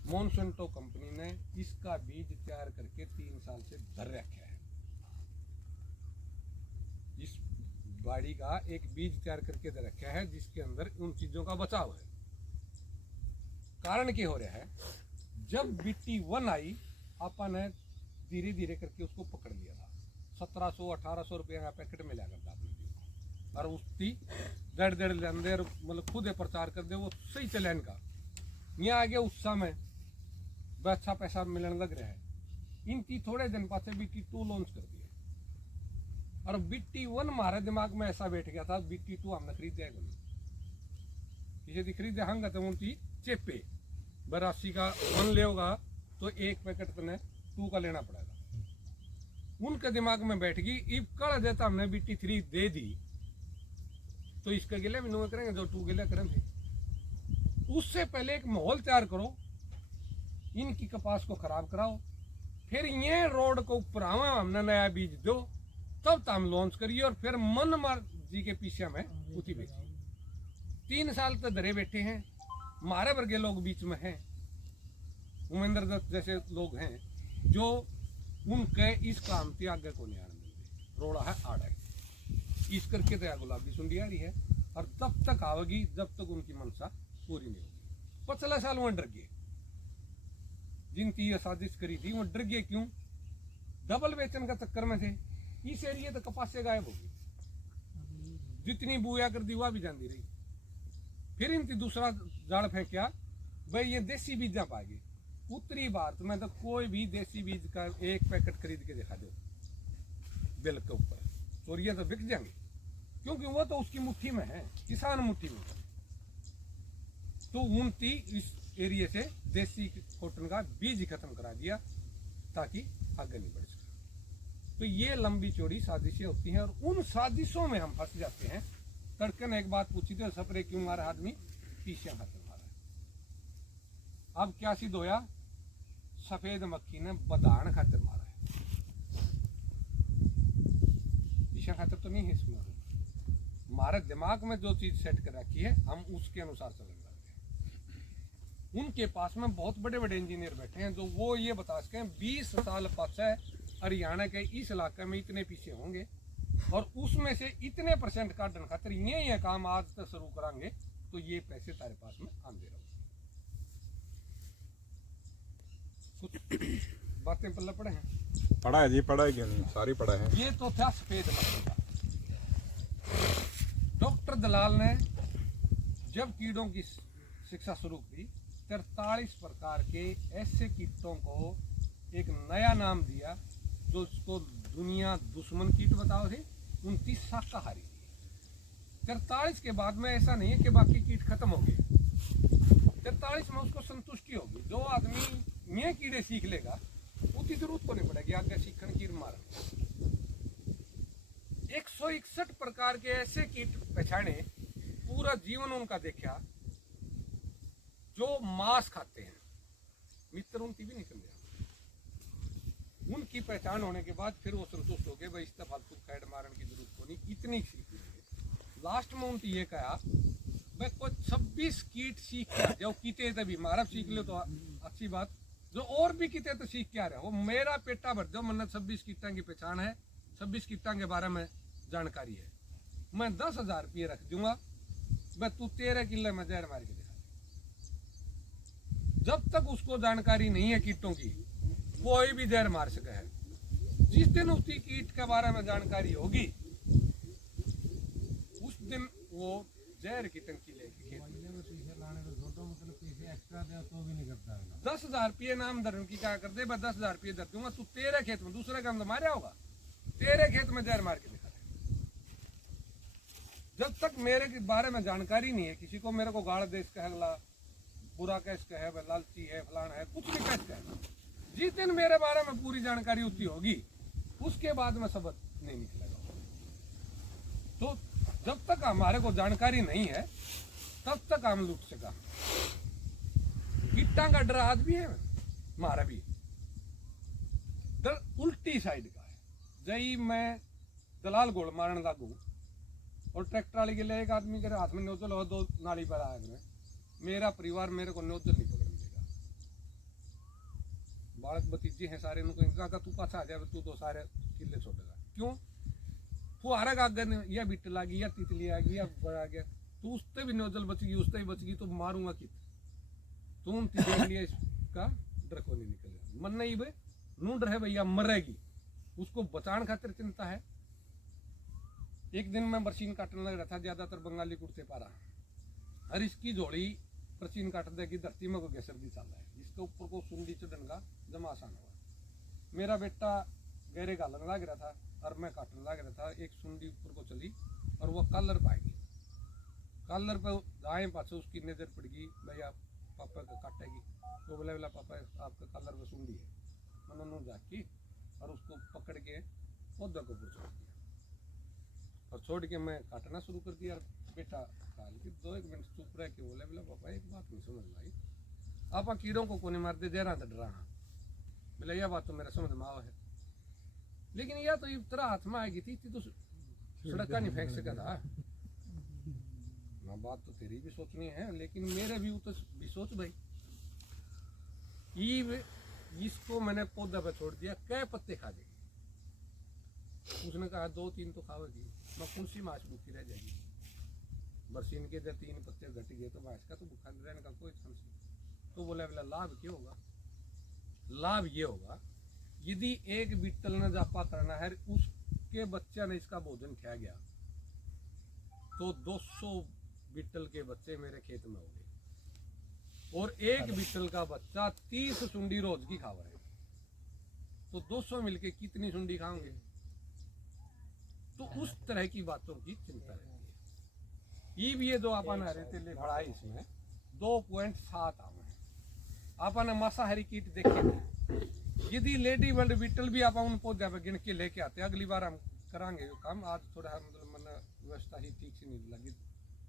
मोनसेंटो कंपनी ने इसका बीज तैयार करके 3 साल से धर रखा है। इस बाड़ी का एक बीज तैयार करके दे रखा है जिसके अंदर उन चीजों का बचाव है। कारण क्या हो रहा है, जब BT1 आई अपन ने धीरे धीरे करके उसको पकड़ लिया था। 1700-1800 रुपये का पैकेट मिला करता अपने और उसकी दड़ दड़ ले अंदर मतलब खुद प्रचार कर दे वो सही चले इनका यहाँ आगे उस समय अच्छा पैसा मिलने लग रहा है। इनकी थोड़े दिन पास BT2 लॉन्च कर दिया और BT1 हमारे दिमाग में ऐसा बैठ गया था BT2 हमने खरीद जाएगा नहीं, किसी की खरीदे हंगा तो उनकी चेपे 82 का 1 ले होगा तो एक पैकेट तने 2 का लेना पड़ेगा। उनके दिमाग में बैठ गई इब कल देता हमने BT3 दे दी तो इसका गिले भी नुए करेंगे जो 2 गिले करेंगे। उससे पहले एक माहौल तैयार करो, इनकी कपास को खराब कराओ, फिर ये रोड को ऊपर आवा हमने नया बीज दो तब तो हम लॉन्च करिए और फिर मन मर्जी के पीछे में उठी बेची। 3 साल तक धरे बैठे हैं, हमारे वर्गे लोग बीच में हैं, उमेंद्र दत्त जैसे लोग हैं जो उनके इस काम के आगे को नहीं आने देंगे। रोड़ा है आड़ा है इस करके तो गुलाबी सुंडी आ रही है और तब तक आवेगी जब तक उनकी मनसा पूरी नहीं होगी। 15 साल वो डर गए, जिनकी ये साजिश करी थी वो डर गए। क्यों? डबल वेतन का चक्कर में थे। इस एरिया तो कपास से गायब होगी, जितनी बुआ कर दी वह भी जाती रही। फिर इनकी दूसरा जाल फेंकिया भाई ये देसी बीज ना पाएगी। उत्तरी भारत में तो कोई भी देसी बीज का एक पैकेट खरीद के दिखा दो बिल के ऊपर, चोरिया तो बिक जाएंगे क्योंकि वो तो उसकी मुट्ठी में है, किसान मुट्ठी में। तो उनकी इस एरिया से देसी कॉटन का बीज ही खत्म करा दिया ताकि आगे नहीं बढ़ सके। तो ये लंबी चौड़ी साजिशें होती हैं और उन साजिशों में हम फंस जाते हैं। तड़के ने एक बात पूछी थी, सपरे क्यों मारा आदमी? पीछे खातर मारा। अब क्या सिद्ध होया? सफेद मक्खी ने बदान खातर मारा है, पीछे खातर तो नहीं है इसमें। हमारे दिमाग में जो चीज सेट कर रखी है हम उसके अनुसार चलने लगे हैं। उनके पास में बहुत बड़े बड़े इंजीनियर बैठे हैं जो वो ये बता सके 20 साल पास हरियाणा के इस इलाके में इतने पीछे होंगे और उसमें से इतने % काटने खातर ये काम आज तक शुरू करांगे तो ये पैसे तारे पास में आंदे रहो। कुछ बातें पल्ला पड़े हैं? पढ़ा है जी, पढ़ा है क्यों नहीं, सारी पढ़ा है। ये तो था सफेद मक्खी का। डॉक्टर दलाल ने जब कीड़ों की शिक्षा शुरू की 43 प्रकार के ऐसे कीटों को एक नया नाम दिया जो उसको दुनिया दुश्मन कीट बताओ थे, 29 शाकाहारी थी। 43 के बाद में ऐसा नहीं है कि बाकी कीट खत्म हो गए, 43 में उसको संतुष्टि होगी। जो आदमी ये कीड़े सीख लेगा उसकी जरूरत को नहीं पड़ेगी आगे सीखने की मार। 161 प्रकार के ऐसे कीट पहचाने, पूरा जीवन उनका देखा जो मांस खाते हैं, मित्र उनकी भी निकल गया। उनकी पहचान होने के बाद फिर वो संतुष्ट हो गए, भाई इस फालतू कैड मारने की जरूरत को नहीं, इतनी सीख लेंगे। लास्ट में उनकी ये कहा भाई कुछ 26 कीट सीख के जो कीते तभी मारा सीख लो तो अच्छी बात, जो और भी कीते तो सीख क्या रहे हो। मेरा पेटा भर दो, मैंने 26 कीटों की पहचान है, 26 कीटों के बारे में जानकारी है, मैं 10,000 रुपये रख दूंगा, मैं तू 13 किले में जहर मार के दिखा। जब तक उसको जानकारी नहीं है कीटों की, कोई भी जहर मार सके है। जिस दिन उसकी कीट के बारे में जानकारी होगी उस दिन वो जहर की टंकी लेके खेत में 10,000 रुपये नाम धर्म की क्या कर दे, मैं 10,000 रुपये दर दूंगा, तू 13 खेत में, दूसरे काम तो मारा होगा, 13 खेत में जहर मार के दिखा दे। जब तक मेरे के बारे में जानकारी नहीं है, किसी को मेरे को गाड़ देश कहला, बुरा कैस कहे, लालची है, फलाना है, कुछ भी कैस कहे, जिस दिन मेरे बारे में पूरी जानकारी उतनी होगी उसके बाद में सबक नहीं निकलेगा। तो जब तक हमारे को जानकारी नहीं है तब तक हम लूट सका। कीटा का डर आज भी है, हमारा भी डर उल्टी साइड का है। जई मैं दलाल गोल मारने लागू और ट्रैक्टर वाले के लिए एक आदमी के हाथ में नोजल और 2 नाली पर आए में, मेरा परिवार मेरे को नोजल नहीं पकड़ने देगा। बालक भतीजे हैं सारे, उनको कहा तू पाछा आ जाए, तू तो सारे किले छोड़ेगा। क्यों? फुहारा आगे या बिट लागी या तितली आ गई या बड़ा गया, तो उससे भी नोजल बच गई, उससे भी बच गई तो मारूंगा कित। तुम देख लिया इसका डर को नहीं निकलेगा। मन नहीं भाई नूंढ रहे भैया मरेगी, उसको बचाने खातिर चिंता है। एक दिन मैं बरसीन काटने लग रहा था, ज्यादातर बंगाली कुर्ते पा रहा, और इसकी झोली बरसीन काट देगी धरती में को सर्दी चल रहा है, जिसके ऊपर को सुंडी चढ़ने का जमा आसान हुआ। मेरा बेटा गहरे गालन लग रहा था और मैं काटने लग रहा था, एक सुंडी ऊपर को चली और वो कॉलर पाएगी, कॉलर पे आए पाछे उसकी नजर पड़ गई, भैया पापा को काटेगी, तो बोला बोला पापा आपका कॉलर पे सुंडी है। मैंने नू झाकी और उसको पकड़ के पौधा के ऊपर छोड़ दिया और छोड़ के मैं काटना शुरू कर दिया। बेटा काल के 2-1 मिनट चुप रह के बोले बोला पापा एक बात नहीं समझ में आई, आप कीड़ों को कोने मारते दे रहा था डरा, बोला यह बात तो मेरा समझ में आओ है, लेकिन यह तो तेरा हाथ में आएगी थी तो सड़क का नहीं फेंक सका था ना। बात तो तेरी भी सोचनी है, लेकिन मेरे भी तो भी सोच भाई। इसको मैंने पौधा पे छोड़ दिया, कै पत्ते खा जाएगी? उसने कहा 2-3 तो खाओगी, मैं कौन सी माछ भूखी रह जाएगी? बरसीन के जब 3 पत्ते घट गए तो माछ का तो भूखा रहने का कोई चांस नहीं। तो बोला लाभ क्या होगा? लाभ ये होगा यदि एक बीटल ने जापा करना है, उसके बच्चा ने इसका भोजन खा गया तो 200 बीटल के बच्चे मेरे खेत में हो गए, और एक बीटल का बच्चा 30 सुंडी रोज की खावा है, तो 200 मिलके कितनी सुंडी खाओगे? तो उस तरह की बातों की चिंता रहती है। ये जो अपन आ रहे थे ले पढ़ाई, इसमें 2.7 आम है। अपन मांसाहारी कीट देखे थे, यदि लेडी वर्ल्ड बीटल भी आप उन पौधे पे गिन के लेके आते, अगली बार हम करांगे वो काम। आज थोड़ा मतलब मन व्यवस्था ही ठीक से नहीं लगी,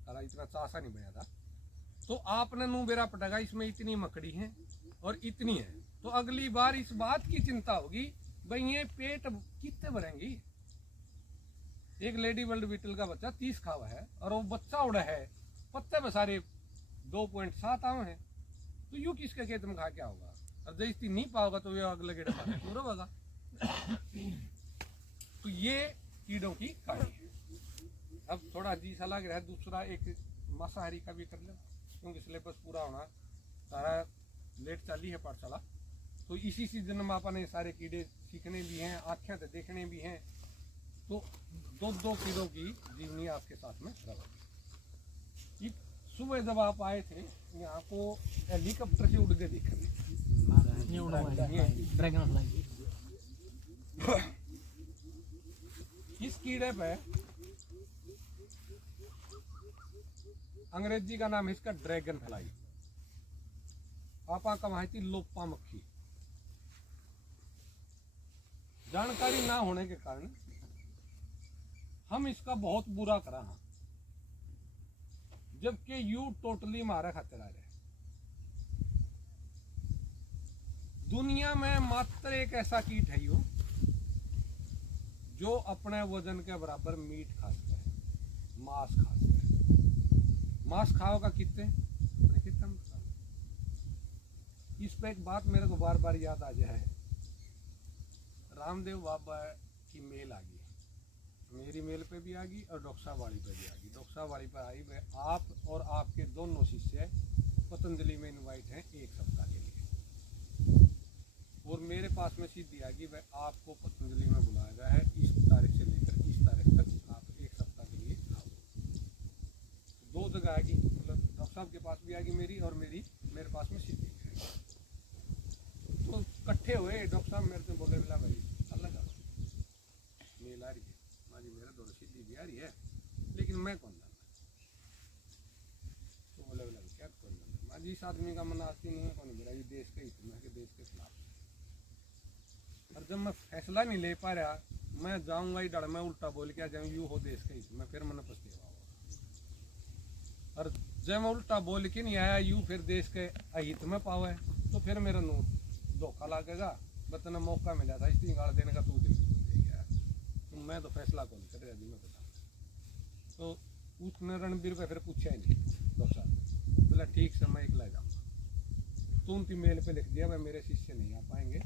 सारा इतना चासा नहीं बना था, तो आपने नू बेरा पटागा इसमें इतनी मकड़ी है और इतनी है, तो अगली बार इस बात की चिंता होगी भाई ये पेट कितने भरेंगी। एक लेडी वर्ल्ड बीटल का बच्चा 30 खावा है और वो बच्चा उड़ा है, पत्ते पे सारे 2.7 आम है, तो यूं किसके खेत में खा क्या होगा? और जैसी नहीं पाओगा तो ये अगले गेड़ पूरा होगा। तो ये कीड़ों की कहानी है। अब थोड़ा अजीब सा लग रहा है, दूसरा एक मांसाहारी का भी कर ले, क्योंकि सिलेबस पूरा होना सारा लेट चाली है पाठशाला, तो इसी सीजन में अपन सारे कीड़े सीखने भी हैं, आँखें तो देखने भी हैं, तो 2 कीड़ों की जीवनी आपके साथ में रहेगी। सुबह जब आप आए थे यहाँ को हेलीकॉप्टर से उड़ के देखा, इस कीड़े पे अंग्रेजी का नाम है इसका ड्रैगन फ्लाई, आपा कमाई लोपा मक्खी। जानकारी ना होने के कारण हम इसका बहुत बुरा करा, जबकि यू टोटली मारा खातिर आ रहे। दुनिया में मात्र एक ऐसा कीट है यू जो अपने वजन के बराबर मीट खाता है, मांस खाता है। मांस खाओगा कितने? इस पे एक बात मेरे को बार बार याद आ जाए, रामदेव बाबा की मेल आ गई, मेरी मेल पे भी आ गई और डॉक्टर वाली पे भी आ गई। डॉक्टर वाली पे आई, वे आप और आपके दोनों शिष्य पतंजलि में इनवाइट हैं 1 सप्ताह के लिए, और मेरे पास में सीधी आ गई, वह आपको पतंजलि में बुलाया गया है इस तारीख से लेकर इस तारीख तक, आप 1 सप्ताह के लिए आओ। 2 जगह आ गई, मतलब डॉक्टर साहब के पास भी आ गई मेरी, और मेरे पास में सीधी आ गई। तो इकट्ठे हुए, डॉक्टर साहब मेरे से बोले मिला भाई अलग आओ, मेल आ रही है माजी, मेरे दो सीधी भी आ रही है, लेकिन मैं कौन जानता? तो बोले बोला क्या कौन जानता माजी, इस आदमी का मन आती नहीं है, कौन मेरा ये देश के हित में, देश के खिलाफ। और जब मैं फैसला नहीं ले पा रहा, मैं जाऊंगा ही डर में उल्टा बोल के आ जाऊँ यू हो देश के हित में, फिर मैंने पछतावा होगा। और जब मैं उल्टा बोल के नहीं आया यू फिर देश के अहित में पावे, तो फिर मेरा नोट धोखा लगेगा। बतना मौका मिला था इतनी गाड़ देने का, तू दिल दे गया, तो मैं तो फैसला कौन कर रहा जी मैं बता। तो उसने रणबीर पे फिर पूछा ही नहीं, डॉक्टर साहब बोला ठीक से मैं एक ले जाऊँगा। तो उनकी मेल पे लिख दिया मैं मेरे शिष्य नहीं आ पाएंगे,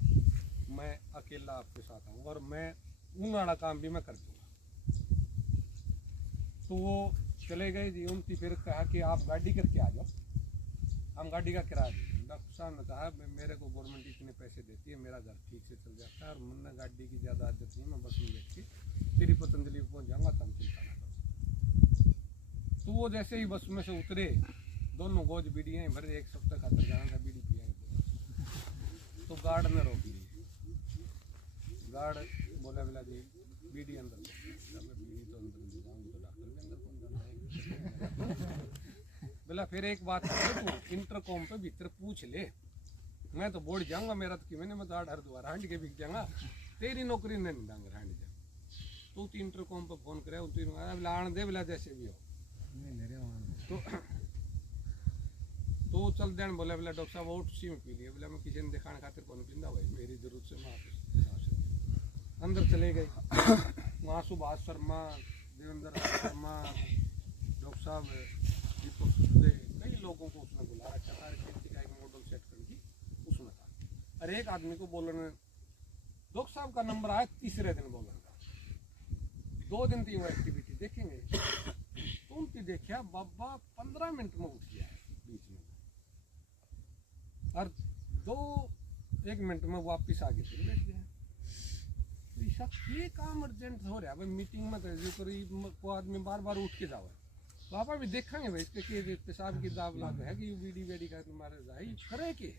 मैं अकेला आपके साथ आऊँगा, और मैं उन वाला काम भी मैं कर दूँगा। तो वो चले गए जी। उनकी फिर कहा कि आप गाड़ी करके आ जाओ, हम गाड़ी का किराया देंगे। डॉक्टर साहब ने कहा मेरे को गवर्नमेंट इतने पैसे देती है, मेरा घर ठीक से चल जाता है, और मुन्ना गाड़ी की ज़्यादा आदत नहीं, मैं बस में बैठ के तेरी पतंजलि पहुँच जाऊँगा, तो हम चिंता वो जैसे ही बस में से उतरे, दोनों गोज बीड़ी हैं भरे, एक सप्ताह खातर जाना था, बीड़ी पिएंगे। तो गार्ड ने रोक ली। गार्ड बोला बोला जी बीड़ी अंदर, बीड़ी तो अंदर ले जाऊंगी तो डॉक्टर भी अंदर कौन जाता है। बोला फिर एक बात है, तू इंटरकॉम पे भीतर पूछ ले, मैं तो बोर्ड जाऊंगा, मेरा तो कि मैंने मैं तो हर द्वारा हांड के बिक जाऊंगा, तेरी नौकरी नहीं डांगर हांड जा। तू तो इंटरकॉम पे फोन करे, बोला आन दे, बोला जैसे भी हो। तो चल देन बोला बोला डॉक्टर साहब और सी में पी लिया। बोला मैं किसी ने दिखाने खातिर कौन पींदा भाई, मेरी जरूरत से मैं अंदर चले गए। वहाँ सुभाष शर्मा, देवेंद्र शर्मा, डॉक्टर साहब, कई लोगों को उसने बुला रखा था, का एक मॉडल सेट करके उसमें था। और एक आदमी को बोलने, डॉक्टर साहब का नंबर आया तीसरे दिन बोलने का, 2 दिन थी वो एक्टिविटी देखेंगे। तो उनकी देखा बाबा 15 मिनट में उठ गया बीच में, और 1 मिनट में वापिस आगे फिर बैठ गया। तो ऐसा ये काम अर्जेंट हो रहा है भाई, मीटिंग में जो करी को आदमी बार बार उठ के जाओ, पापा भी देखेंगे भाई इसके पेशाब की दाब लाग है कि बीडी वेडी का तुम्हारे जाई करे के।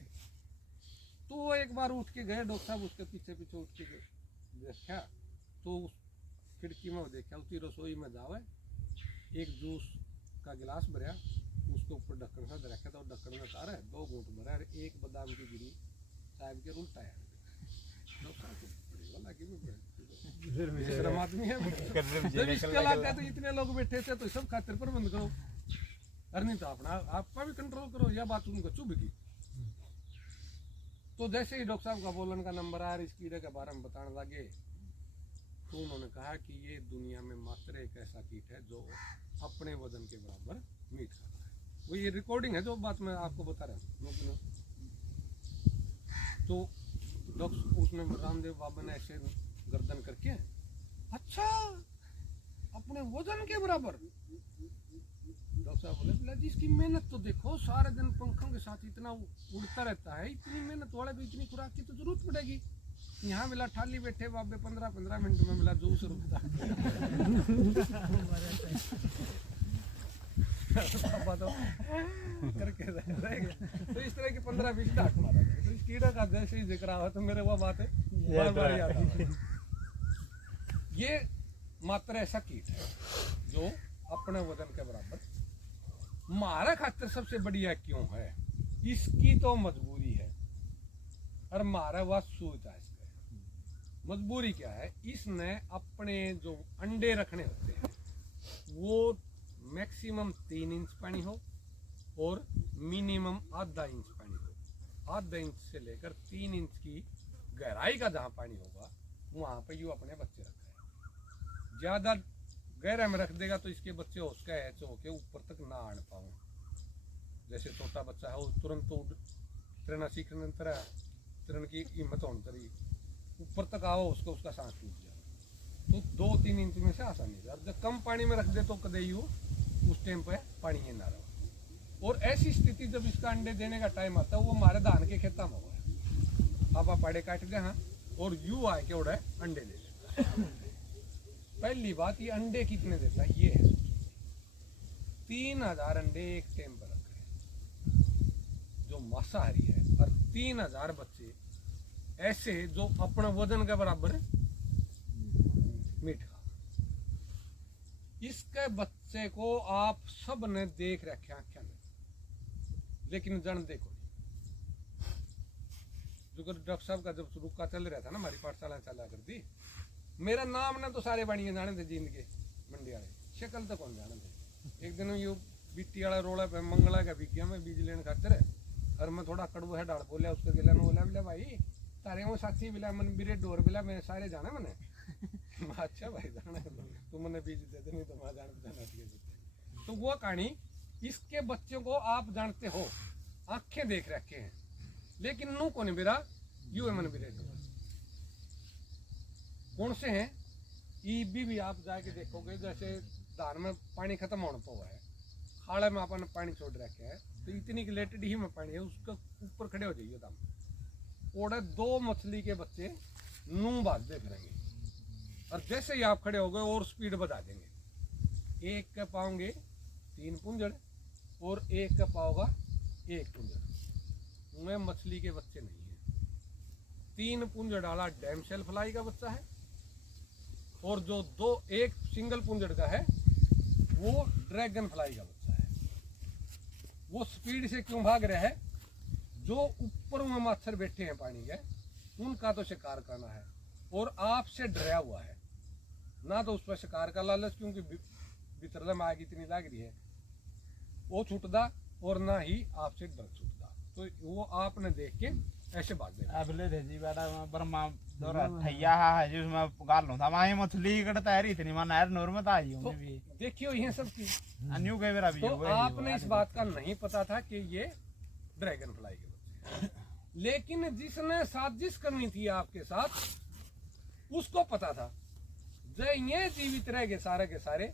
तो वो एक बार उठ के गए, डॉक्टर साहब उसके पीछे पीछे उठ के देखा, तो उस खिड़की में वो देखा उसकी रसोई में जावे, एक जूस का गिलास भरा, उसके ऊपर ढक्कन सा रखा था, ढक्कन में उतारा है, 2 घूंट भरा है, 1 बादाम की गिरी साहब के उल्टा है। शर्म आदमी है, जब इसके अलावा तो इतने लोग बैठे थे तो सब खातिर पर बंद करो, अरे नहीं तो अपना आपका भी कंट्रोल करो, या बात उनको चुभ गई। तो जैसे ही डॉक्टर साहब का बोलन का नंबर आया, इस कीड़े के बारे में बताने लगे, तो उन्होंने कहा कि ये दुनिया में मात्र एक ऐसा कीट है जो अपने वजन के बराबर मीट खाता है। वो ये रिकॉर्डिंग है जो बात मैं आपको बता रहा हूँ। तो डॉक्टर उसने रामदेव बाबा ने ऐसे गर्दन करके, अच्छा अपने वजन के बराबर। डॉक्टर साहब बोले जिसकी मेहनत तो देखो, सारे दिन पंखों के साथ इतना उड़ता रहता है, इतनी मेहनत वाले भी इतनी खुराक की तो जरूरत पड़ेगी। यहाँ मिला ठाली बैठे बाबे 15-15 मिनट में मिला जूस रुकता। तो करके तो इस तरह की 15-20 डाक मारा। तो इस कीड़ा का जैसे ही जिक्र हुआ तो मेरे वो बात है बार-बार याद आ रही। ये मात्र ऐसा कीट है जो अपने वजन के बराबर मारा खातिर सबसे बढ़िया क्यों है, इसकी तो मजबूरी है, और मारा हुआ सूझता है। मजबूरी क्या है, इसने अपने जो अंडे रखने होते हैं वो मैक्सिमम 3 इंच पानी हो और मिनिमम आधा इंच पानी हो। आधा इंच से लेकर 3 इंच की गहराई का जहाँ पानी होगा वहाँ पे यू अपने बच्चे रखा है। ज़्यादा गहरा में रख देगा तो इसके बच्चे उसका ऐसे होके ऊपर तक ना आड़ पाओ। जैसे छोटा बच्चा है वो तुरंत तो तैरना सीखने तरह तैरने की हिम्मत होनी तरी ऊपर तक आओ उसको उसका सांस टूट जाए। तो 2-3 इंच में से आसानी है। और जब कम पानी में रख दे तो कदे यू उस टाइम पे पानी ही ना रहो। और ऐसी स्थिति जब इसका अंडे देने का टाइम आता है वो हमारे धान के खेता में हुआ है। आप पाड़े काट दे हाँ और यू आए के उड़ा अंडे दे देता। पहली बात ये अंडे कितने देता है ये है, 3000 अंडे एक टाइम पर रख रहे जो मांसाहारी है, और 3000 बच्चे ऐसे जो अपने वजन के बराबर मीट खा। इसके बच्चे को आप सब ने देख रखे आंखें में, लेकिन जन देखो जो डॉक्टर साहब का जब रुका चल रहा था ना, हमारी पाठशाला चला करती, मेरा नाम ना तो सारे बाणिया जाने थे जींद के मंडी वाले, शक्ल तो कौन जाने थे। एक दिन यो बिट्टी वाला रोला पे मंगला का बिक गया मैं बीज लेने खातर, और मैं थोड़ा कड़वा है डाल बोलिया उसके गिला बोला बोला भाई तारे वो साथी बिला मन बिरे डोर बिला मैं सारे जाना मैंने। अच्छा भाई जाना तू मैंने बीज दे दे नहीं तो मैं जान। तो वो कहानी, इसके बच्चों को आप जानते हो आंखें देख रखे हैं लेकिन नू कौन बिरा यू है मन बिरे डोर कौन से हैं ई भी आप जाके देखोगे। जैसे धान में पानी खत्म होने पर हुआ है, खाड़े में अपन पानी छोड़ रखे है तो इतनी रिलेटेड ही में पानी है उसका ऊपर खड़े हो जाइए दाम ओढ़े 2 मछली के बच्चे नू भागते फिरेंगे, और जैसे ही आप खड़े हो गए और स्पीड बढ़ा देंगे। एक के पाओगे 3 पुंजड़ और एक का पाओगा 1 पुंजड़। उनमें मछली के बच्चे नहीं है। 3 पुंजड़ वाला डैम शेल फ्लाई का बच्चा है और जो एक सिंगल पुंजड़ का है वो ड्रैगन फ्लाई का बच्चा है। वो स्पीड से क्यों भाग रहा है? जो ऊपर में मच्छर बैठे हैं पानी के, उनका तो शिकार करना है और आपसे डरा हुआ है ना, तो उस पर शिकार का लालच, क्योंकि भीतर में आग इतनी लग रही है वो छूटदा, और ना ही आपसे डर छूटदा। तो वो आपने देख के ऐसे भाग गए। अबले थे जी बेटा बर्मा दौरा ठैया है जिसमें गाल लो था वहां मछली कटता है इतनी मां नहर नूर में ताजी तो भी देखियो ये सब की अन्यू के मेरा भी तो आपने इस बात का नहीं पता था कि ये ड्रैगन फ्लाई के बच्चे हैं। लेकिन जिसने साजिश करनी थी आपके साथ उसको पता था जय ये जीवित रह गए सारे के सारे,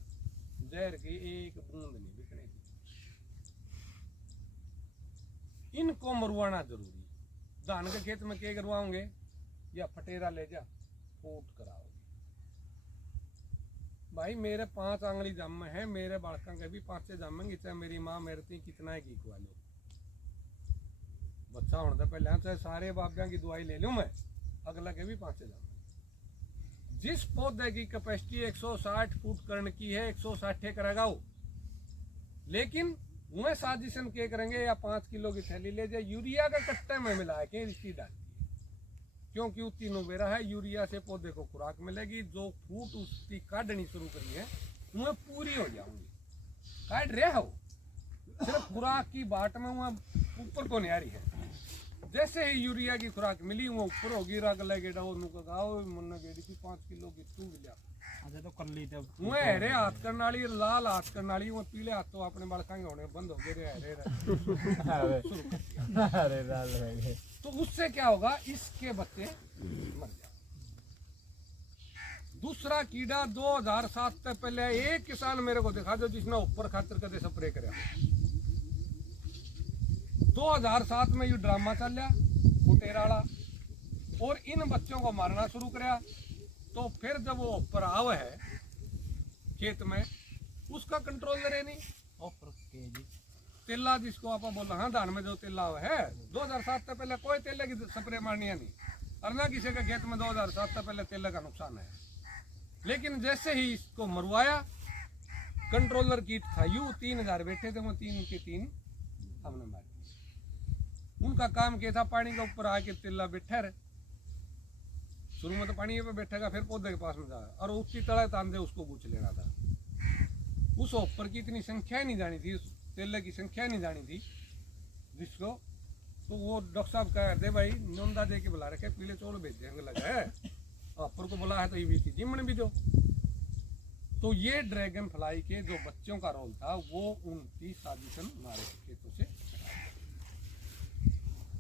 जहर की एक बूंद नहीं बिकने थी। इनको मरवाना जरूरी। धान के खेत में क्या करवाओगे? या फटेरा ले जा फूट कराओगे। भाई मेरे 5 आंगली जम है, मेरे बालका के भी 5 जमेंगे, चाहे मेरी माँ मेरे ती कितना है घी खुआ लो। बच्चा होने से पहले चाहे सारे बाबिया की दवाई ले लूं मैं, अगला के भी 5 जमेंगे। जिस पौधे की कैपेसिटी 160 फुट करने की है 160 करेगा वो, लेकिन वह साजिशन क्या करेंगे? या 5 किलो की थैली ले जाए, यूरिया का कट्टे में मिला के इसकी डालती है, क्योंकि वो तीनों बेरा है। यूरिया से पौधे को खुराक मिलेगी, जो फूट उसकी काटनी शुरू करी है वह पूरी हो जाऊंगी। काट रहे हो सिर्फ खुराक की बाट में, वह ऊपर को नहीं आ रही है। जैसे ही यूरिया की खुराक मिली वो ऊपर होगी, रग लगे गाओ मन गेड़ी थी 5 किलो की तू मिला। अच्छा तो कर ली तब वो हरे हाथ करने वाली, लाल हाथ करने वाली, वो पीले हाथ तो अपने बालका होने बंद हो गए। हरे तो उससे क्या होगा? इसके बच्चे मर जाए। दूसरा कीड़ा 2007 से पहले एक किसान मेरे को दिखा दो जिसने ऊपर खातर कदे स्प्रे करे। 2007 में ये ड्रामा चल रहा फुटेराड़ा, और इन बच्चों को मारना शुरू कराया। तो फिर जब वो ऊपर आवे है खेत में, उसका कंट्रोलर है नहीं। तेला जिसको आप बोल रहे हैं, धान में जो तेला है 2007 से पहले कोई तेले की स्प्रे मारनी है नहीं, और ना किसी के खेत में 2007 से पहले तेले का नुकसान है। लेकिन जैसे ही इसको मरवाया, कंट्रोलर कीट था, यू 3000 बैठे थे, वो 3 के 3 हमने मार दिए। उनका काम क्या था? पानी के ऊपर आके तेला बैठा रहे। शुरू में तो पानी पे बैठेगा, फिर पौधे के पास में जाएगा और उसकी तड़ा तांदे उसको पूछ लेना था। उस ऊपर की इतनी संख्या नहीं जानी थी, उस तेले की संख्या नहीं जानी थी जिसको, तो वो डॉक्टर साहब कह रहे भाई नोंदा दे के बुला रखे, पीले चौल भेज देंगे लगा है, ऊपर को बुला है तो ये भी जिमन भी दो। तो ये ड्रैगन फ्लाई के जो बच्चों का रोल था वो उनकी साजिशन हमारे खेतों से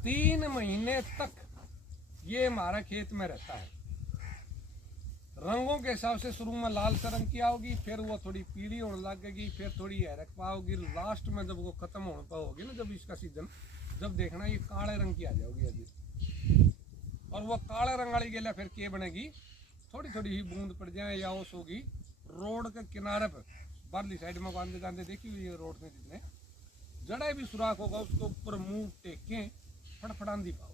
3 महीने तक ये हमारा खेत में रहता है। रंगों के हिसाब से शुरू में लाल सा रंग की आओगी, फिर वो थोड़ी पीली होने लगेगी, फिर थोड़ी हरक पाओगी, लास्ट में जब वो खत्म होने पाओगी ना, जब इसका सीजन, जब देखना ये काले रंग की आ जाओगी अभी। और वो काले रंग वाली गेला फिर क्या बनेगी? थोड़ी थोड़ी ही बूंद पड़ जाए या ओस होगी रोड के किनारे पर, बारली साइड में बांधे बांधे देखी हुई है रोड में, जितने जड़ा भी सुराख होगा उसके ऊपर मुंह टेके फड़फड़ांदी पाओगी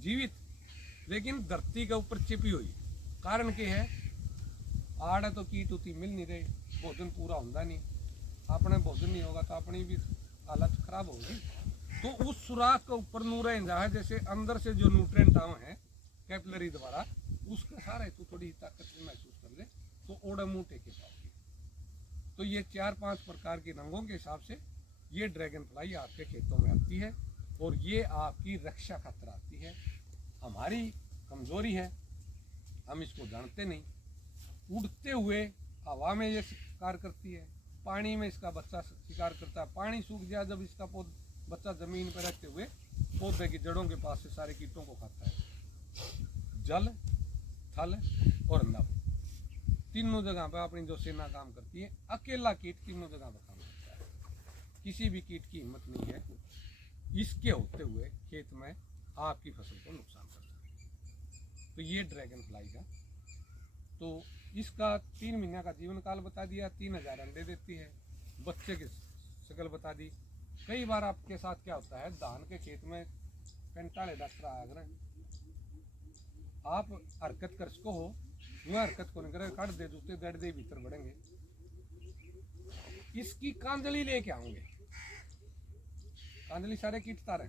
जीवित, लेकिन धरती के ऊपर चिपी हुई। कारण क्या है? आड़ तो कीट उती मिल नहीं रही, भोजन पूरा होता नहीं, अपने भोजन नहीं होगा तो अपनी भी हालत खराब होगी। तो उस सुराख के ऊपर नूर है, जैसे अंदर से जो न्यूट्रिएंट आए हैं कैपिलरी द्वारा, उसके सारे तो थोड़ी ताकत महसूस कर ले तो ओढ़े मुँह टेके पाओगे। तो ये 4-5 प्रकार के रंगों के हिसाब से ये ड्रैगन फ्लाई आपके खेतों में आती है और ये आपकी रक्षा खातिर आती है। हमारी कमजोरी है, हम इसको जानते नहीं। उड़ते हुए हवा में ये शिकार करती है, पानी में इसका बच्चा शिकार करता है। पानी सूख जाए जब इसका बच्चा जमीन पर रखते हुए पौधे की जड़ों के पास से सारे कीटों को खाता है। जल, थल और नभ, तीनों जगह पर अपनी जो सेना काम करती है। अकेला कीट तीनों जगह पर काम करता है, किसी भी कीट की हिम्मत नहीं है इसके होते हुए खेत में आपकी फसल को नुकसान करता है। तो ये ड्रैगन फ्लाई का, तो इसका 3 महीने का जीवन काल बता दिया। 3000 अंडे देती है, बच्चे की शक्ल बता दी। कई बार आपके साथ क्या होता है, धान के खेत में कंटाले डॉक्टर आया, आप हरकत कर सको हो, यूं हरकत को नहीं करे, काट दे जूते दड़ दे भीतर बढ़ेंगे। इसकी कांजली लेके आऊंगे, कांजली सारे कीट तारे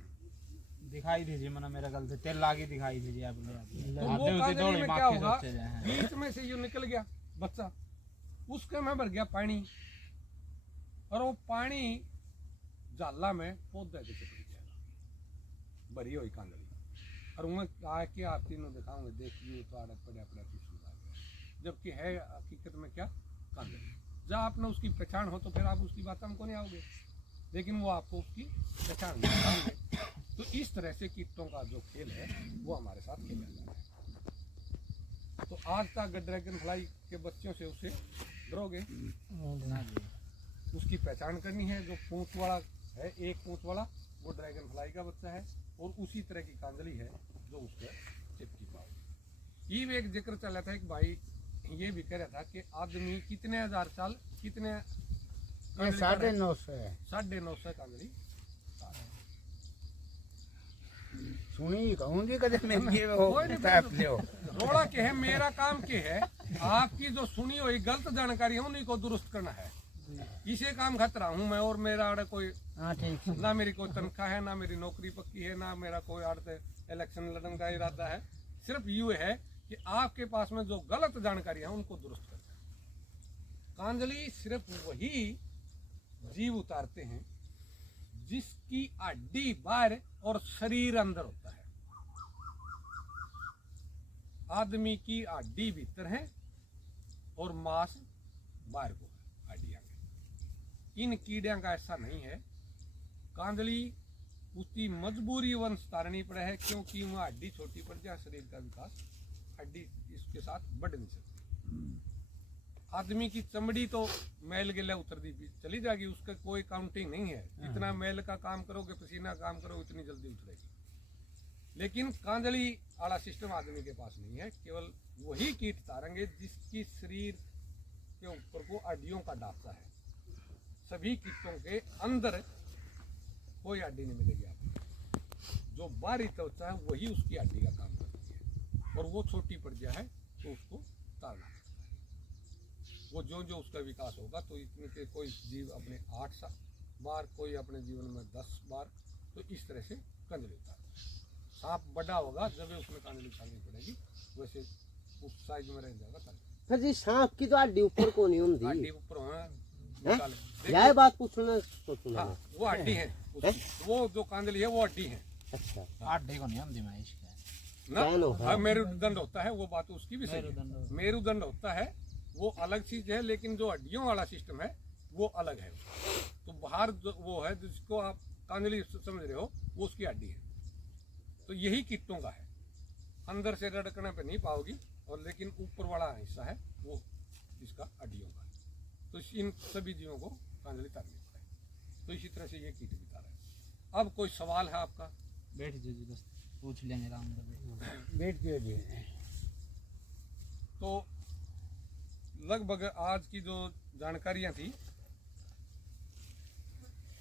दिखाई दीजिए मना मेरा गलती तेल लागी दिखाई दीजिए आप तो वो कांजली में क्या होगा, बीच में से यूं निकल गया बच्चा, उसके में भर गया पानी, और वो पानी जाला में पौधे के चिपक जाएगा, भरी हुई कांजली। और उन्हें आके आप तीनों दिखाऊंगे, देखिए तो आड़े पड़े अपने जबकि है हकीकत में क्या, कांजली। जब आपने उसकी पहचान हो तो फिर आप उसकी बात हमको नहीं आओगे, लेकिन वो आपको उसकी पहचान नहीं बताएंगे। तो इस तरह से कीटों का जो खेल है वो हमारे साथ खेला जा रहा है। तो आज तक ड्रैगन फ्लाई के बच्चों से उसे डरोगे, उसकी पहचान करनी है। जो पूंछ वाला है, एक पूंछ वाला, वो ड्रैगन फ्लाई का बच्चा है, और उसी तरह की कांजली है जो उसको चिपकी पाओगे। ये भी एक जिक्र चल रहा था, एक भाई ये भी कह रहा था कि आदमी कितने हजार साल, कितने 950 है, 950 कांजली सुनी कहूँगी कदे मेरी वो कोई नहीं टाइप लियो। रोड़ा के है, मेरा काम के है, आपकी जो सुनी हुई गलत जानकारी है उन्हीं को दुरुस्त करना है। इसे काम खतरा हूँ मैं, और मेरा आड़े कोई हाँ ठीक है। ना मेरी कोई तनख्वाह है, ना मेरी नौकरी पक्की है, ना मेरा कोई आड़ते इलेक्शन लड़ने का इरादा है। सिर्फ ये है कि आपके पास में जो गलत जानकारी है उनको दुरुस्त करना है। कांजली सिर्फ वही जीव उतारते हैं जिसकी हड्डी बाहर और शरीर अंदर होता है। आदमी की हड्डी भीतर है और मांस बाहर को है, हड्डियां में। इन कीड़ियों का ऐसा नहीं है। कांजली उसकी मजबूरी वंश तारनी पड़े है, क्योंकि वह हड्डी छोटी पड़ जाए, शरीर का विकास हड्डी इसके साथ बढ़ नहीं सकती। आदमी की चमड़ी तो मैल गिला उतर दी चली जाएगी, उसका कोई काउंटिंग नहीं है। जितना मैल का काम करोगे, पसीना काम करोगे, उतनी जल्दी उतरेगी। लेकिन कांजली वाला सिस्टम आदमी के पास नहीं है। केवल वही कीट तारेंगे जिसकी शरीर के ऊपर को हड्डियों का ढांचा है। सभी कीटों के अंदर कोई हड्डी नहीं मिलेगी आपको। जो बाहरी त्वचा है वही उसकी हड्डी का काम करती है, और वो छोटी पड़ जाए तो उसको तारना पड़ता है। वो जो जो उसका विकास होगा, तो इतने के कोई जीव अपने 8 बार, कोई अपने जीवन में 10 बार, तो इस तरह से कांजली उतारता है। सांप बड़ा होगा जब उसमें कांजली उतारनी पड़ेगी, वैसे उस साइज में रह जाएगा कांजली। फिर जी सांप की तो हड्डी ऊपर को नहीं होती, हड्डी ऊपर होना यह बात पूछना सोचना। हाँ, वो हड्डी है वो जो कांजली है वो हड्डी है। अच्छा, हड्डी को नहीं हमदी मैं इसका ना कैन होता है। हाँ, मेरुदंड होता है, वो बात उसकी भी सही है। मेरुदंड होता है, वो अलग चीज है, लेकिन जो हड्डियों वाला सिस्टम है वो अलग है। तो बाहर जो वो है जिसको आप कांजली समझ रहे हो, वो उसकी हड्डी है। तो यही कीटों का है, अंदर से रड़कने पे नहीं पाओगी, और लेकिन ऊपर वाला हिस्सा है वो इसका हड्डियों का है। तो इन सभी जीवों को कांजली तारनी पड़ेगी। तो इसी तरह से ये कीट भी तारा है। अब कोई सवाल है आपका? बैठ जी बस पूछ लेंगे राम कर बैठ गए जी। तो लगभग आज की जो जानकारियां थी,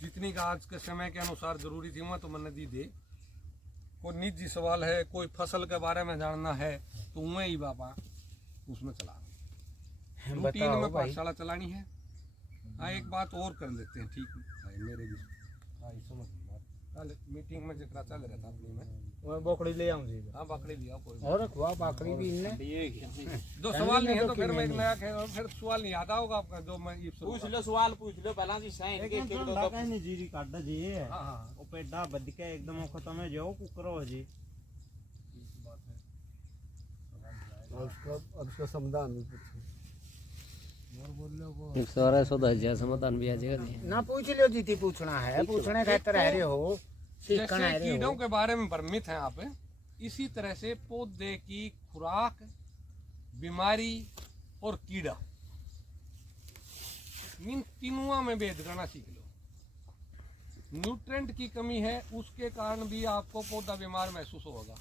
जितनी का आज के समय के अनुसार जरूरी थी, वह तो मैंने दी दे। कोई निजी सवाल है, कोई फसल के बारे में जानना है, तो मैं ही बाबा उसमें चला रूटीन में पाठशाला चलानी है। हाँ, एक बात और कर लेते हैं, ठीक है मेरे भी भाई समझ कल मीटिंग में जितना चल रहा था अपनी में, वो बकरी ले आऊं जी। हाँ बकरी लिया कोई और खुआ बकरी भी इनने। जो सवाल नहीं है तो फिर मैं एक नया फिर सवाल नहीं आता होगा आपका, जो मैं ये पूछ लो सवाल पूछ लो पहला जी साइन के एक दो नहीं जी काट जी हाँ हाँ वो पेड़ा बद के एकदम खत्म है जो कुकरो जी बात है। अब उसका समाधान भी पूछो। 100 समाधान भी आ जाएगा जी। ना पूछ लियो जीती, पूछना है, पूछने खातिर रह रहे हो, सीखना जैसे है रहे कीड़ों हो। के बारे में भ्रमित हैं आप, इसी तरह से पौधे की खुराक, बीमारी और कीड़ा, इन तीनों में भेद करना सीख लो। न्यूट्रेंट की कमी है, उसके कारण भी आपको पौधा बीमार महसूस होगा।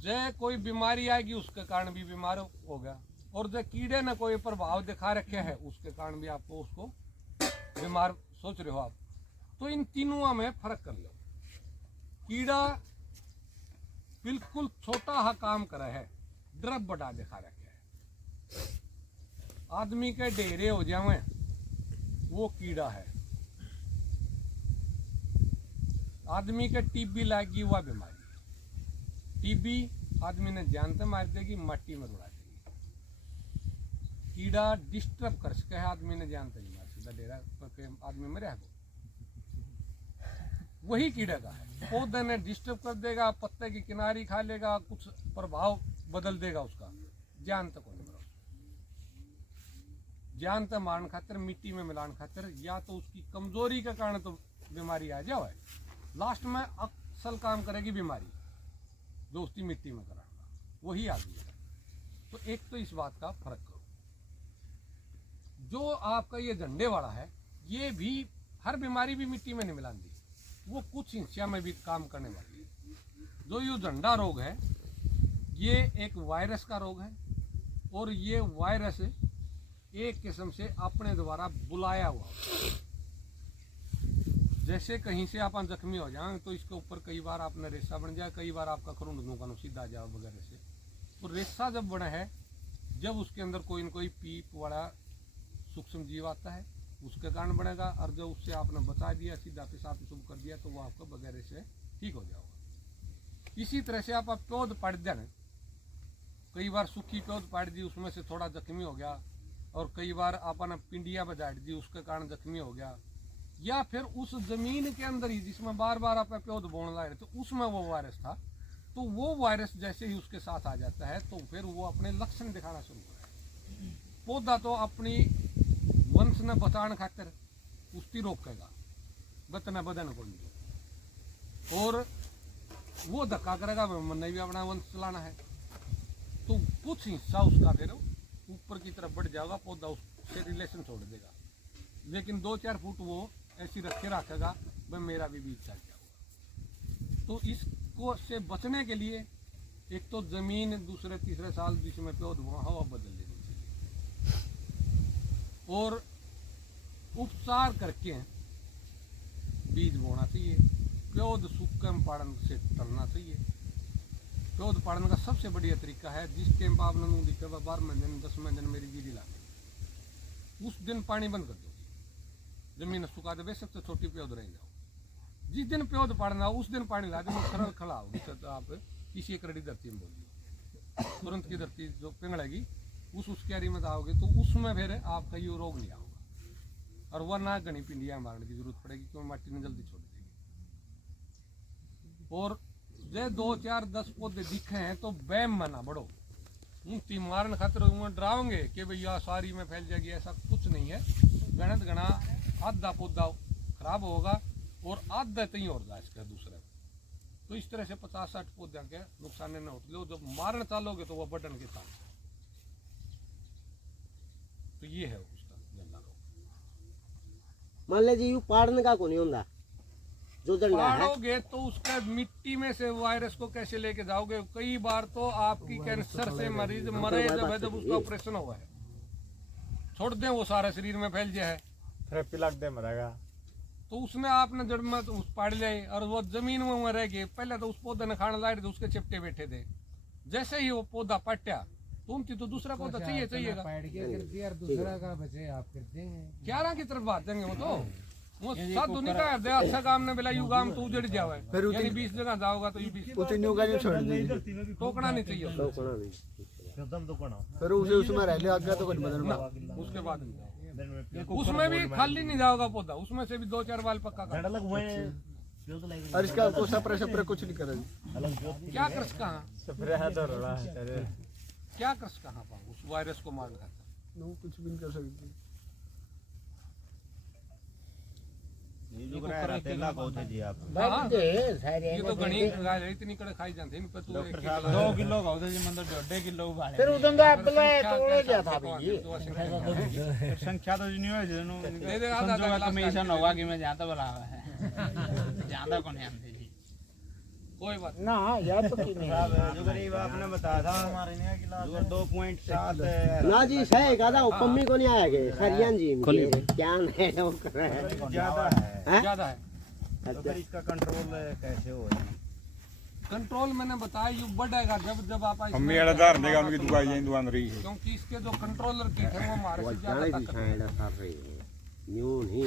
जय कोई बीमारी आएगी उसके कारण भी बीमार होगा। और जो कीड़े ने कोई प्रभाव दिखा रखे है उसके कारण भी आपको उसको बीमार सोच रहे हो आप, तो इन तीनों में फर्क कर लो। कीड़ा बिल्कुल छोटा हा काम करे है, ड्रब बड़ा दिखा रखे है। आदमी के ढेरे हो जावे वो कीड़ा है। आदमी के टीबी लागी हुआ बीमारी है। टीबी आदमी ने जानते मार देगी, मट्टी में रुला देगी। कीड़ा डिस्टर्ब कर सके है, आदमी ने जानते नहीं मार सीधा डेरा पर आदमी मरे है वही कीड़े का है। पौधे ने डिस्टर्ब कर देगा, पत्ते की किनारी खा लेगा, कुछ प्रभाव बदल देगा उसका, जान तक नहीं मरो। जान तक मारन खातिर, मिट्टी में मिलान खातिर, या तो उसकी कमजोरी के कारण तो बीमारी आ जाए, लास्ट में अक्सर काम करेगी बीमारी जो उसकी मिट्टी में कराना वही आदमी है। तो एक तो इस बात का फर्क करो। जो आपका ये झंडे वाला है, ये भी हर बीमारी भी मिट्टी में नहीं मिलाती, वो कुछ हिस्सा में भी काम करने वाली है। जो ये झंडा रोग है ये एक वायरस का रोग है, और ये वायरस एक किस्म से अपने द्वारा बुलाया हुआ। जैसे कहीं से आप जख्मी हो जाए तो इसके ऊपर कई बार आपने रेशा बन जाए, कई बार आपका खरूंड नुका सीधा जाए वगैरह से। तो रेशा जब बना है, जब उसके अंदर कोई न कोई पीप वाला सूक्ष्म जीव आता है उसके कारण बनेगा, और जब उससे आपने बचा दिया, सीधा पेशाब शुभ कर दिया, तो वो आपको वगैरह से ठीक हो जाएगा। इसी तरह से आप पौध पड़ दें, कई बार सूखी पौध पड़ दी उसमें से थोड़ा जख्मी हो गया, और कई बार आपने पिंडिया बजा दी उसके कारण जख्मी हो गया, या फिर उस जमीन के अंदर ही जिसमें बार बार आप पौध बोने लगे तो उसमें वो वायरस था, तो वो वायरस जैसे ही उसके साथ आ जाता है तो फिर वो अपने लक्षण दिखाना शुरू करे। पौधा तो अपनी वंश ने बचाने खातिर उसकी रोकेगा, बतना बदन को नहीं, और वो धक्का करेगा मैंने भी अपना वंश चलाना है, तो कुछ हिस्सा उसका फिर ऊपर की तरफ बढ़ जाएगा, पौधा उससे रिलेशन छोड़ देगा, लेकिन 2-4 फुट वो ऐसी रखे रखेगा, वह मेरा भी बीज चल जाएगा। तो इसको से बचने के लिए एक तो जमीन दूसरे तीसरे साल जिसमें पौध हुआ हवा बदल देनी चाहिए, और उपचार करके बीज बोना चाहिए। पौध सूखम पाड़न से टलना चाहिए। पौध पाड़न का सबसे बढ़िया तरीका है, जिस टाइम आपने नू दिखे 12वें दिन 10वें दिन मेरी बीड़ी ला उस दिन पानी बंद कर दो, जमीन सुखा दे, सबसे छोटी पौध रह जाओ। जिस दिन पौध पाड़ना उस दिन पानी ला दो, सरल खड़ा होगी। तो आप किसी एकड़ी धरती में बोलिए, तुरंत की धरती जो पिघलेगी उस क्यारी में आओगे तो उसमें फिर आपका ये रोग नहीं आएगा, और वरना घनी पिंडियां मारने की जरूरत पड़ेगी, क्योंकि मिट्टी ने जल्दी छोड़ देगी। और जे 2-4-10 पौधे दिखे हैं तो बैम मना बढ़ो, ऊँची मारने खातिर डराओगे कि भैया सारी में फैल जाएगी, ऐसा कुछ नहीं है। गणत गणा आधा पौधा खराब होगा और आधा तई और जाए इसका दूसरे। तो इस तरह से 50-60 पौधे के नुकसान न होते लो, जब मारने चालोगे तो वह बटन के साथ। तो ये है उसका झंडा रोग। मान लीजिए यू पाड़ने का कौन होता जो झंडा है, पाड़ोगे तो उसका मिट्टी में से वायरस को कैसे लेके जाओगे? कई बार तो आपकी कैंसर से मरीज मरे जब उसका ऑपरेशन हुआ है, छोड़ दें वो सारे शरीर में फैल जाए, मरेगा। तो उसने आपने जड़ में तो उस पाड़ लिया और वो जमीन में रह गए। पहले तो उस पौधे ने खाना लाए थे, उसके चिपटे बैठे थे, जैसे ही वो पौधा पट्या तुमती तो दूसरा पौधा चाहिएगा। दूसरा का बचे आप कर देंगे, 11 की तरफ बात देंगे वो सब दुनिया का दे अच्छा काम ने बेला यू काम तो उजड़ जावे, यानी 20 जगह जाओगा तो ये 20 टोकना नहीं चाहिए फिर उसे उसमें रह ले आगे तो कुछ बदलना। उसके बाद उसमें भी खाली नहीं जाओगा पौधा, उसमें से भी 2-4 बाल पक्का कर। और इसका सप्रे कुछ नहीं करेंगे। क्या कृष कहाँ क्या कृष कहाँ पाऊँ उस वायरस को मारने का? कुछ भी नहीं कर सकते। ये तो घनी इतनी कड़े खाई जाते हैं पर तू 2 किलो खाओ जी, मतलब 1.5 किलो वाले फिर उधर तो एप्पल तोड़ गया था भाई। संख्या तो नहीं है जनु दे दे आधा कमीशन होगा कि मैं ज्यादा बुलावा है ज्यादा कौन आते जी। कोई बात ना यार तो की नहीं जो गरीब आपने बताया था हमारे ने कि 2.7 ना जी सही कहा था पम्मी को नहीं आया के हरियाण जी में क्या है वो कर रहे हैं ज्यादा है हैं? ज्यादा है। तो फिर इसका कंट्रोल कैसे हो कंट्रोल मैंने बताया यू बढ़ेगा जब आप मम्मी वाला धार देगा उनकी दुकान यही दुकान रही है क्योंकि इसके जो कंट्रोलर किट है वो हमारे वो से जाने ज्यादा भी ताकत है। साइड कर रही है न्यू नहीं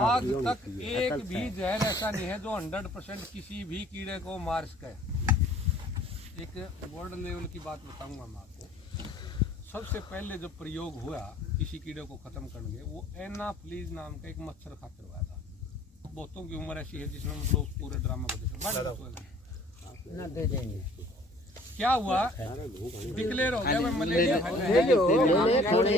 आज तक एक भी जहर ऐसा नहीं है जो 100% किसी भी कीड़े को मार सके। एक वर्ल्ड लेवल की बात बताऊंगा मैं आपको। सबसे पहले जब प्रयोग हुआ किसी कीड़े को खत्म करने वो एनाफ्लीज नाम का एक मच्छर खाकर हुआ था। बहुतों की उम्र ऐसी है जिसमें मतलब उस पूरे ड्रामा को देखा। ना दे देंगे क्या हुआ डिक्लेयर हो गया मैं मलेरिया ले लो थोड़े